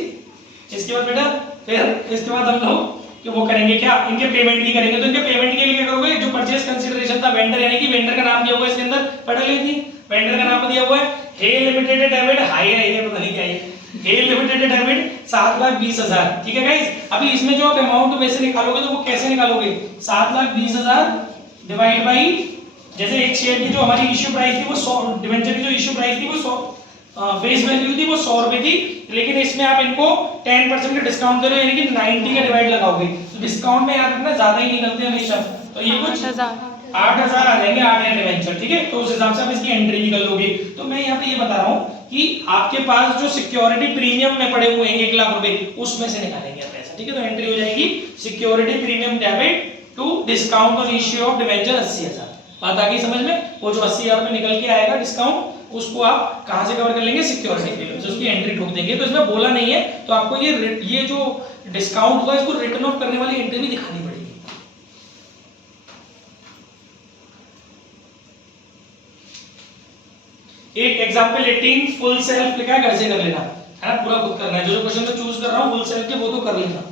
इसके बाद बेटा फिर इसके बाद हम लोग कि वो करेंगे क्या, इनके पेमेंट की करेंगे। तो इनके पेमेंट के लिए क्या करोगे, जो परचेज कंसीडरेशन था वेंडर, यानी कि वेंडर का नाम दिया हुआ है इसके अंदर, पढ़ ली थी, वेंडर का नाम दिया हुआ है हे लिमिटेड डेबिट, हाई है ये पता नहीं क्या है, हे लिमिटेड डेबिट 7,20,000, ठीक है गाइस। अभी इसमें जो आप अमाउंट वैसे निकालोगे तो वो कैसे निकालोगे, 7,20,000 डिवाइड बाई, जैसे एक शेयर की जो हमारी इश्यू प्राइस थी वो 100, डिवेंचर की जो इश्यू प्राइस थी वो 100, फेस वैल्यू थी वो 100 रुपए थी, लेकिन इसमें आप इनको 10% का डिस्काउंट दे रहे हो, यानी कि 90 का डिवाइड लगाओगे, तो डिस्काउंट में याद रखना ज्यादा ही निकलते हैं हमेशा, तो ये कुछ 8,000 आ जाएंगे, 8,000 डिवेंचर, ठीक है। तो उस हिसाब से आप इसकी एंट्री निकाल लोगे। तो मैं यहाँ पे ये बता रहा हूँ कि आपके पास जो सिक्योरिटी प्रीमियम में पड़े हुए हैं 1 लाख रुपए, उसमें से निकालेंगे आप पैसा, ठीक है। तो एंट्री हो जाएगी security premium debit to discount on issue of debenture 80,000। बात आ गई समझ में, वो जो 80,000 में निकल के आएगा डिस्काउंट, उसको आप कहां से कवर कर लेंगे, सिक्योरिटी प्रीमियम से उसकी एंट्री ठोक देंगे। तो इसमें बोला नहीं है, तो आपको ये जो डिस्काउंट होगा इसको रिटर्न ऑफ करने वाली एंट्री भी दिखानी पड़ेगी। एक एग्जांपल 18 फुल सेल्फ लिखा है, घर से कर लेना है ना, पूरा खुद करना है, जो क्वेश्चन मैं चूज कर रहा हूं फुल सेल्फ के वो तो कर लेना।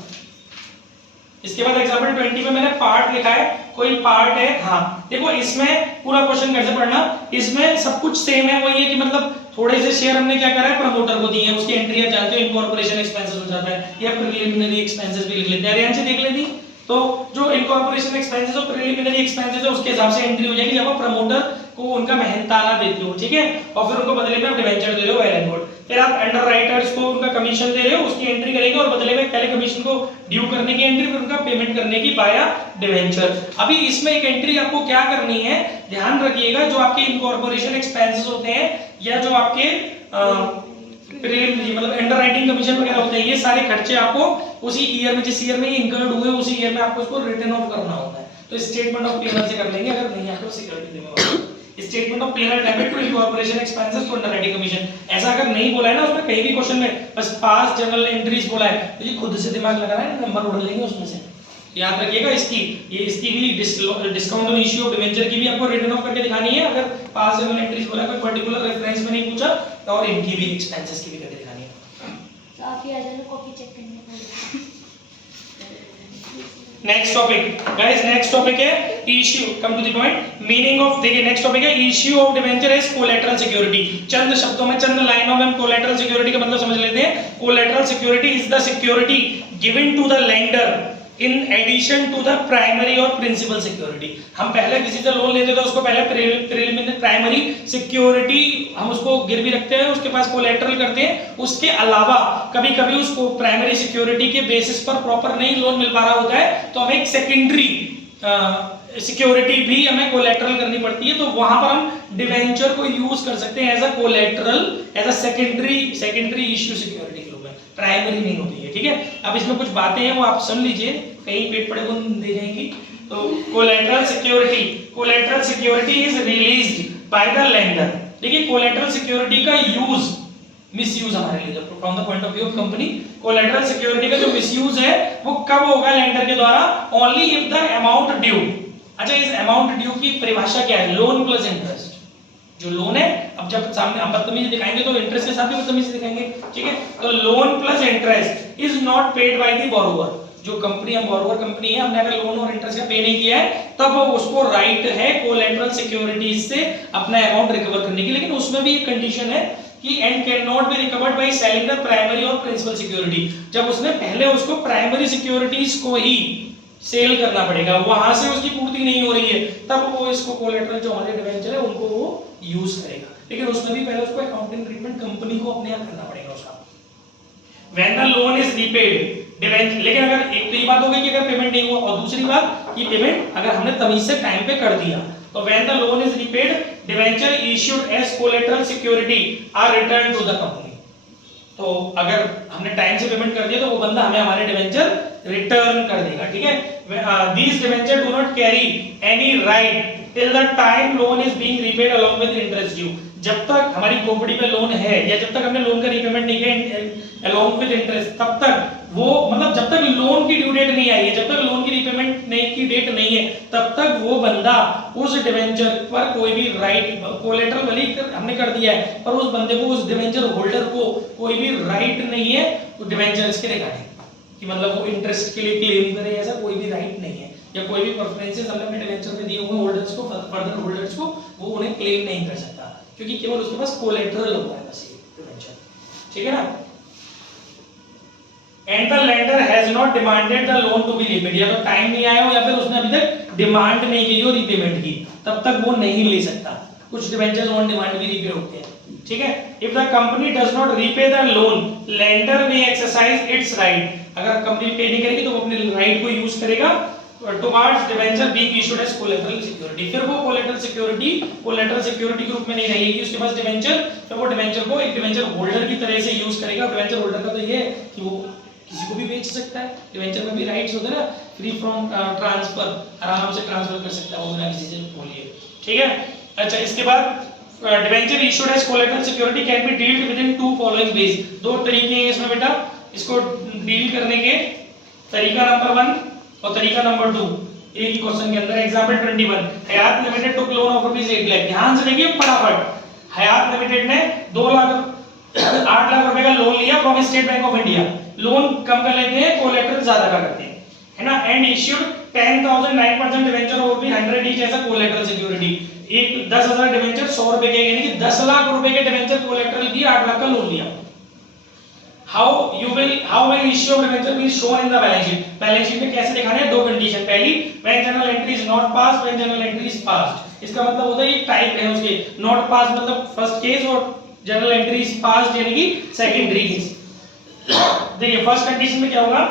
इसके बाद एग्जांपल 20 में मैंने पार्ट लिखा है, कोई पार्ट है, हाँ देखो इसमें पूरा क्वेश्चन कैसे पढ़ना, इसमें सब कुछ सेम है, वही है कि मतलब थोड़े से शेयर हमने क्या करा है, प्रमोटर को दिए हैं, उसकी एंट्री आप जानते हो, इनकॉर्पोरेशन एक्सपेंसेस हो जाता है, या प्रिलिमिनरी एक्सपेंसेस भी लिख लेते हैं, यहाँ से देख लेती। तो जो इनकॉर्पोरेशन एक्सपेंसेस और प्रिलिमिनरी एक्सपेंसेस है उसके हिसाब से एंट्री हो जाएगी जब आप प्रमोटर को उनका मेहनताना देते हो, ठीक है, और फिर उनको बदले में आप डिवेंचर दे रहे हो, वेल एंड गुड। फिर आप अंडरराइटर्स को उनका कमीशन दे रहे हो, उसकी एंट्री करेंगे, और बदले में पहले कमीशन को ड्यू करने की एंट्री, फिर उनका पेमेंट करने की बाया डिवेंचर। अभी इसमें एक एंट्री आपको क्या करनी है, ध्यान रखिएगा, जो आपके इनकॉर्पोरेशन एक्सपेंसेस होते हैं या जो आपके प्रीलिमिनरी मतलब अंडरराइटिंग कमीशन वगैरह होते हैं, ये सारे खर्चे आपको उसी ईयर में, जिस ईयर में ये इनकर्ड हुए उसी ईयर में आपको इसको रिटर्न ऑफ करना होता है। तो स्टेटमेंट ऑफ P&L से कर लेंगे, अगर नहीं आपको सिक्योरिटी देंगे statement of P&L debit to incorporation expenses to underwriting commission. ऐसा अगर नहीं बोला है ना उसमें कहीं भी क्वेश्चन में, बस पास जनरल एंट्रीज बोला है, तो ये खुद से दिमाग लगाना है, नंबर उड़ा लेंगे उसमें से, याद रखिएगा। इसकी भी discount on issue of debenture की भी आपको रिटर्न ऑफ करके दिखानी है, अगर पास जनरल एंट्रीज बोला, कोई पर्टिकुलर रेफरेंस में नहीं पूछा, और इनकी भी एक्सपेंसेस की भी करके दिखानी है। तो आप ये आ जाना, कॉपी चेक करने को। Next topic guys, next topic है issue, come to the point, meaning of, देखिए नेक्स्ट टॉपिक है issue of debenture as collateral security. चंद शब्दों में, चंद लाइनों में हम कोलैटरल सिक्योरिटी का मतलब समझ लेते हैं। Collateral security is the security given to the lender in addition to the primary और प्रिंसिपल सिक्योरिटी। हम पहले किसी से लोन लेते थे, उसको पहले प्रीलिमिनरी प्राइमरी सिक्योरिटी हम उसको गिरवी रखते हैं, उसके पास कोलैटरल करते हैं, उसके अलावा कभी-कभी उसको प्राइमरी सिक्योरिटी के बेसिस पर प्रॉपर नहीं लोन मिल पा रहा होता है, तो हमें एक सेकेंडरी सिक्योरिटी भी हमें कोलैटरल करनी पड़ती है, तो वहां पर हम डिवेंचर को यूज कर सकते हैं as a collateral, as a secondary issue security के रूप में, प्राइमरी नहीं होती है, ठीक है। अब इसमें कुछ बातें हैं वो आप सुन लीजिए, कहीं पेट पड़े को दे जाएंगी। तो collateral security is released by the lender. देखिए कोलैटरल सिक्योरिटी का यूज, मिसयूज हमारे लिए from the point of view of company, collateral security का जो मिसयूज है वो कब होगा लेंडर के द्वारा, only if the amount due. अच्छा, इस अमाउंट ड्यू की परिभाषा क्या है, लोन प्लस इंटरेस्ट। जो लोन है, अब जब सामने आप बदतमीजी दिखाएंगे तो इंटरेस्ट के साथ भी बदतमीजी दिखाएंगे, ठीक है। तो loan plus interest is not paid by the borrower. जो कंपनी, हम बोरोवर कंपनी है, हमने अगर लोन और इंटरेस्ट का पे नहीं किया है, तब उसको राइट है कोलैटरल सिक्योरिटीज से अपना अमाउंट रिकवर करने की, लेकिन उसमें भी एक कंडीशन है कि and can not be recovered by selling the primary और प्रिंसिपल सिक्योरिटी। जब उसने पहले उसको प्राइमरी सिक्योरिटीज को ही सेल करना पड़ेगा, वहां से उसकी पूर्ति नहीं हो रही है, तब वो इसको कोलैटरल जो हमारे डिवेंचर है उनको वो यूज करेगा, लेकिन उसमें भी पहले उसको अकाउंटिंग ट्रीटमेंट कंपनी को अपने आप करना पड़ेगा उसका। When the loan is repaid, लेकिन अगर एक तो ये बात हो गई कि अगर पेमेंट नहीं हुआ, और दूसरी बात कि पेमेंट अगर हमने तमीज से टाइम पे कर दिया, तो when the loan is repaid debenture issued as collateral security are return to the company. तो अगर हमने टाइम से पेमेंट कर दिया तो वो बंदा हमें हमारे डिवेंचर रिटर्न कर देगा, ठीक है। These debenture do not carry any right till the time loan is being repaid along with interest due. जब तक हमारी प्रॉपर्टी पे लोन है या जब तक हमने लोन का रीपेमेंट नहीं किया अलोंग विद इंटरेस्ट, तब तक वो मतलब जब तक लोन की ड्यू डेट नहीं आई है, जब तक लोन की रीपेमेंट की डेट नहीं है, तब तक वो बंदा उस डिवेंचर पर कोई भी राइट कोलेटरल भले हमने कर दिया है पर उस बंदे को उस डिवेंचर होल्डर को कोई भी राइट नहीं है डिवेंचर्स के रिगार्डिंग कि मतलब वो इंटरेस्ट के लिए क्लेम करे, ऐसा कोई भी राइट नहीं है या कोई भी प्रेफरेंसेस हमने अपने डिवेंचर में दिए हुए होल्डर्स को फर्दर होल्डर्स को वो उन्हें क्लेम नहीं कर सकता क्योंकि केवल उसके पास कोलेटरल होता है बस ये डिवेंचर, ठीक है ना। And the lender has not demanded the loan to be repaid, या तो टाइम नहीं आया हो या फिर उसने अभी तक डिमांड नहीं की हो रीपेमेंट की, तब तक वो नहीं ले सकता। कुछ डिवेंचर्स ऑन डिमांड भी रीपे होते हैं, ठीक है। If the company does not repay the loan lender may exercise it's right, अगर कंपनी पे नहीं करेगी तो वो अपने राइट को यूज करेगा towards debenture being issued as collateral security. फिर वो कोलेटरल सिक्योरिटी के रूप में नहीं रहेगी उसके पास डिवेंचर, फिर वो डिवेंचर को एक डिवेंचर होल्डर की तरह से यूज करेगा। डिवेंचर होल्डर का तो ये है कि वो किसी को भी बेच सकता है, डिवेंचर में भी राइट्स होते हैं ना, फ्री फ्रॉम ट्रांसफर, आराम से ट्रांसफर कर सकता है वो बिना किसी से बोलिए, ठीक है। अच्छा, इसके बाद debenture issued as collateral security can be dealt with in two following ways. दो तरीके हैं इसमें बेटा इसको डील करने के, तरीका नंबर 1 और तरीका नंबर 2। एक ही क्वेश्चन के अंदर example 21 Hayat limited took loan of rupees 8 lakh. ध्यान से देखिए फटाफट, हयात लिमिटेड ने 8 लाख रुपए का लोन लिया from State Bank of India. Loan कम कर लेते हैं, कोलेटरल ज्यादा का करते हैं, है ना। एंड इश्यूड 10,000 9% डिवेंचर और भी 100 each as a collateral security. एक 10,000 डिवेंचर 100 रुपए के, यानी कि 10 लाख रुपए के डिवेंचर कोलेटरल की 8 लाख का लोन लिया। how will issue of debenture be shown in the balance sheet? Balance sheet में कैसे दिखाना है? दो कंडीशन, पहली when journal entry is not passed, when journal entry is passed। इसका मतलब होता है ये टाइप है उसके, not passed मतलब फर्स्ट केस और journal entry is passed यानी कि सेकेंडरी केस। देखिए फर्स्ट कंडीशन में क्या होगा,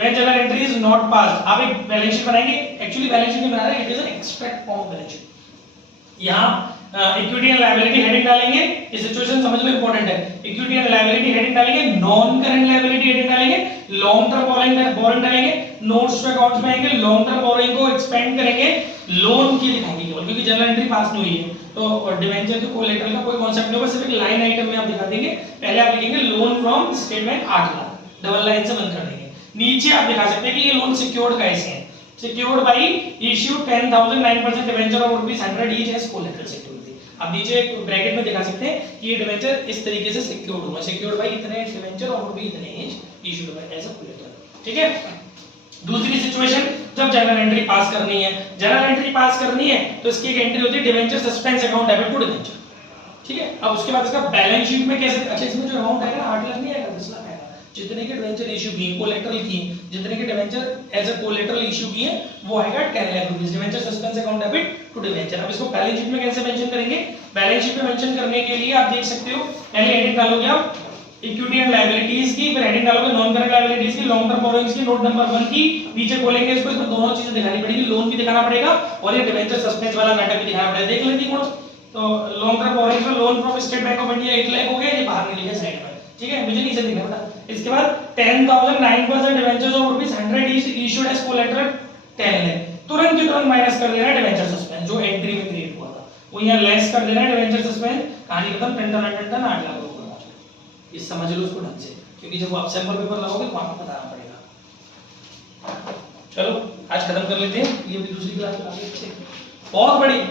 when journal entry is not passed, आप एक बैलेंस शीट बनाएंगे, एक्चुअली बैलेंस शीट नहीं बना रहे, it is an extract form balance sheet. यहाँ इक्विटी एंड लायबिलिटी हेडिंग डालेंगे, ये सिचुएशन समझ लो इंपॉर्टेंट है। इक्विटी एंड लायबिलिटी हेडिंग डालेंगे, नॉन करंट लायबिलिटी हेडिंग डालेंगे, लॉन्ग टर्म बोरोइंग डालेंगे, नोट्स टू अकाउंट्स में आएंगे, लॉन्ग टर्म बोरोइंग को एक्सपेंड करेंगे, लोन की दिखाएंगे केवल क्योंकि जनरल एंट्री पास नहीं हुई है तो डिवेंचर के कोलेटरल का कोई कांसेप्ट नहीं होगा, सिर्फ एक लाइन आइटम में आप दिखा देंगे। पहले आप लिखेंगे loan from State bank 8 lakh, double line से बंद कर देंगे। नीचे आप दिखा सकते हैं कि ये लोन सिक्योर्ड कैसे है, सिक्योर्ड बाय इश्यू 10,000 9% डिवेंचर और rupees 100 each as collateral security. अब नीचे एक ब्रैकेट में दिखा सकते हैं कि ये डिवेंचर इस तरीके से सिक्योर्ड हुआ, सिक्योर्ड बाय इतने डिवेंचर और रुपीस इतने each issued by as a collateral, ठीक है। दूसरी सिचुएशन जब जनरल एंट्री पास करनी है, जनरल एंट्री पास करनी है तो इसकी एक एंट्री होती है debenture suspense account debit to debenture, ठीक है। अब उसके बाद इसका बैलेंस शीट में कैसे, अच्छा इसमें जो अमाउंट आएगा 8 लाख नहीं आएगा, 10 लाख आएगा। जितने के डिवेंचर इशू किए कोलेटरल किए, जितने के debenture as a collateral issue किए वो आएगा 10 lakh rupees debenture suspense account debit to debenture. अब इसको बैलेंस शीट में कैसे मेंशन करेंगे, बैलेंस शीट में मेंशन करने के लिए आप देख सकते हो पहले हेडिंग डालोगे आप इक्विटी एंड लायबिलिटीज की, फिर हेडिंग डालोगे नॉन करंट लायबिलिटीज की, लॉन्ग टर्म बोरोइंग्स की, नोट नंबर 1 की, नीचे खोलेंगे इसको, इसमें दोनों चीजें दिखानी पड़ेगी, लोन भी दिखाना पड़ेगा और ये डिवेंचर सस्पेंस वाला नाटक भी दिखाना पड़ेगा। देख लेंगे कौन, तो लॉन्ग टर्म बोरोइंग्स में loan from State Bank of India 8 lakh हो गया, ये बाहर निकल गया साइड में, ठीक है, मुझे नीचे दिखना बेटा। इसके बाद 10,000 9% debentures of rupees 100 each issued as collateral 10 lakh, तुरंत की तुरंत माइनस कर देना है डिवेंचर सस्पेंस जो एंट्री में क्रिएट हुआ था, वो यहां लेस कर देना है डिवेंचर सस्पेंस, कहानी खत्म, 10 8 लाख रुपए। ये समझ लो उसको ढंग से, क्योंकि जब आप सैंपल पेपर लगाओगे तो आपको बताना पड़ेगा। चलो आज खत्म कर लेते हैं, ये भी दूसरी क्लास में आगे, बहुत बढ़िया,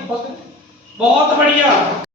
बहुत बढ़िया।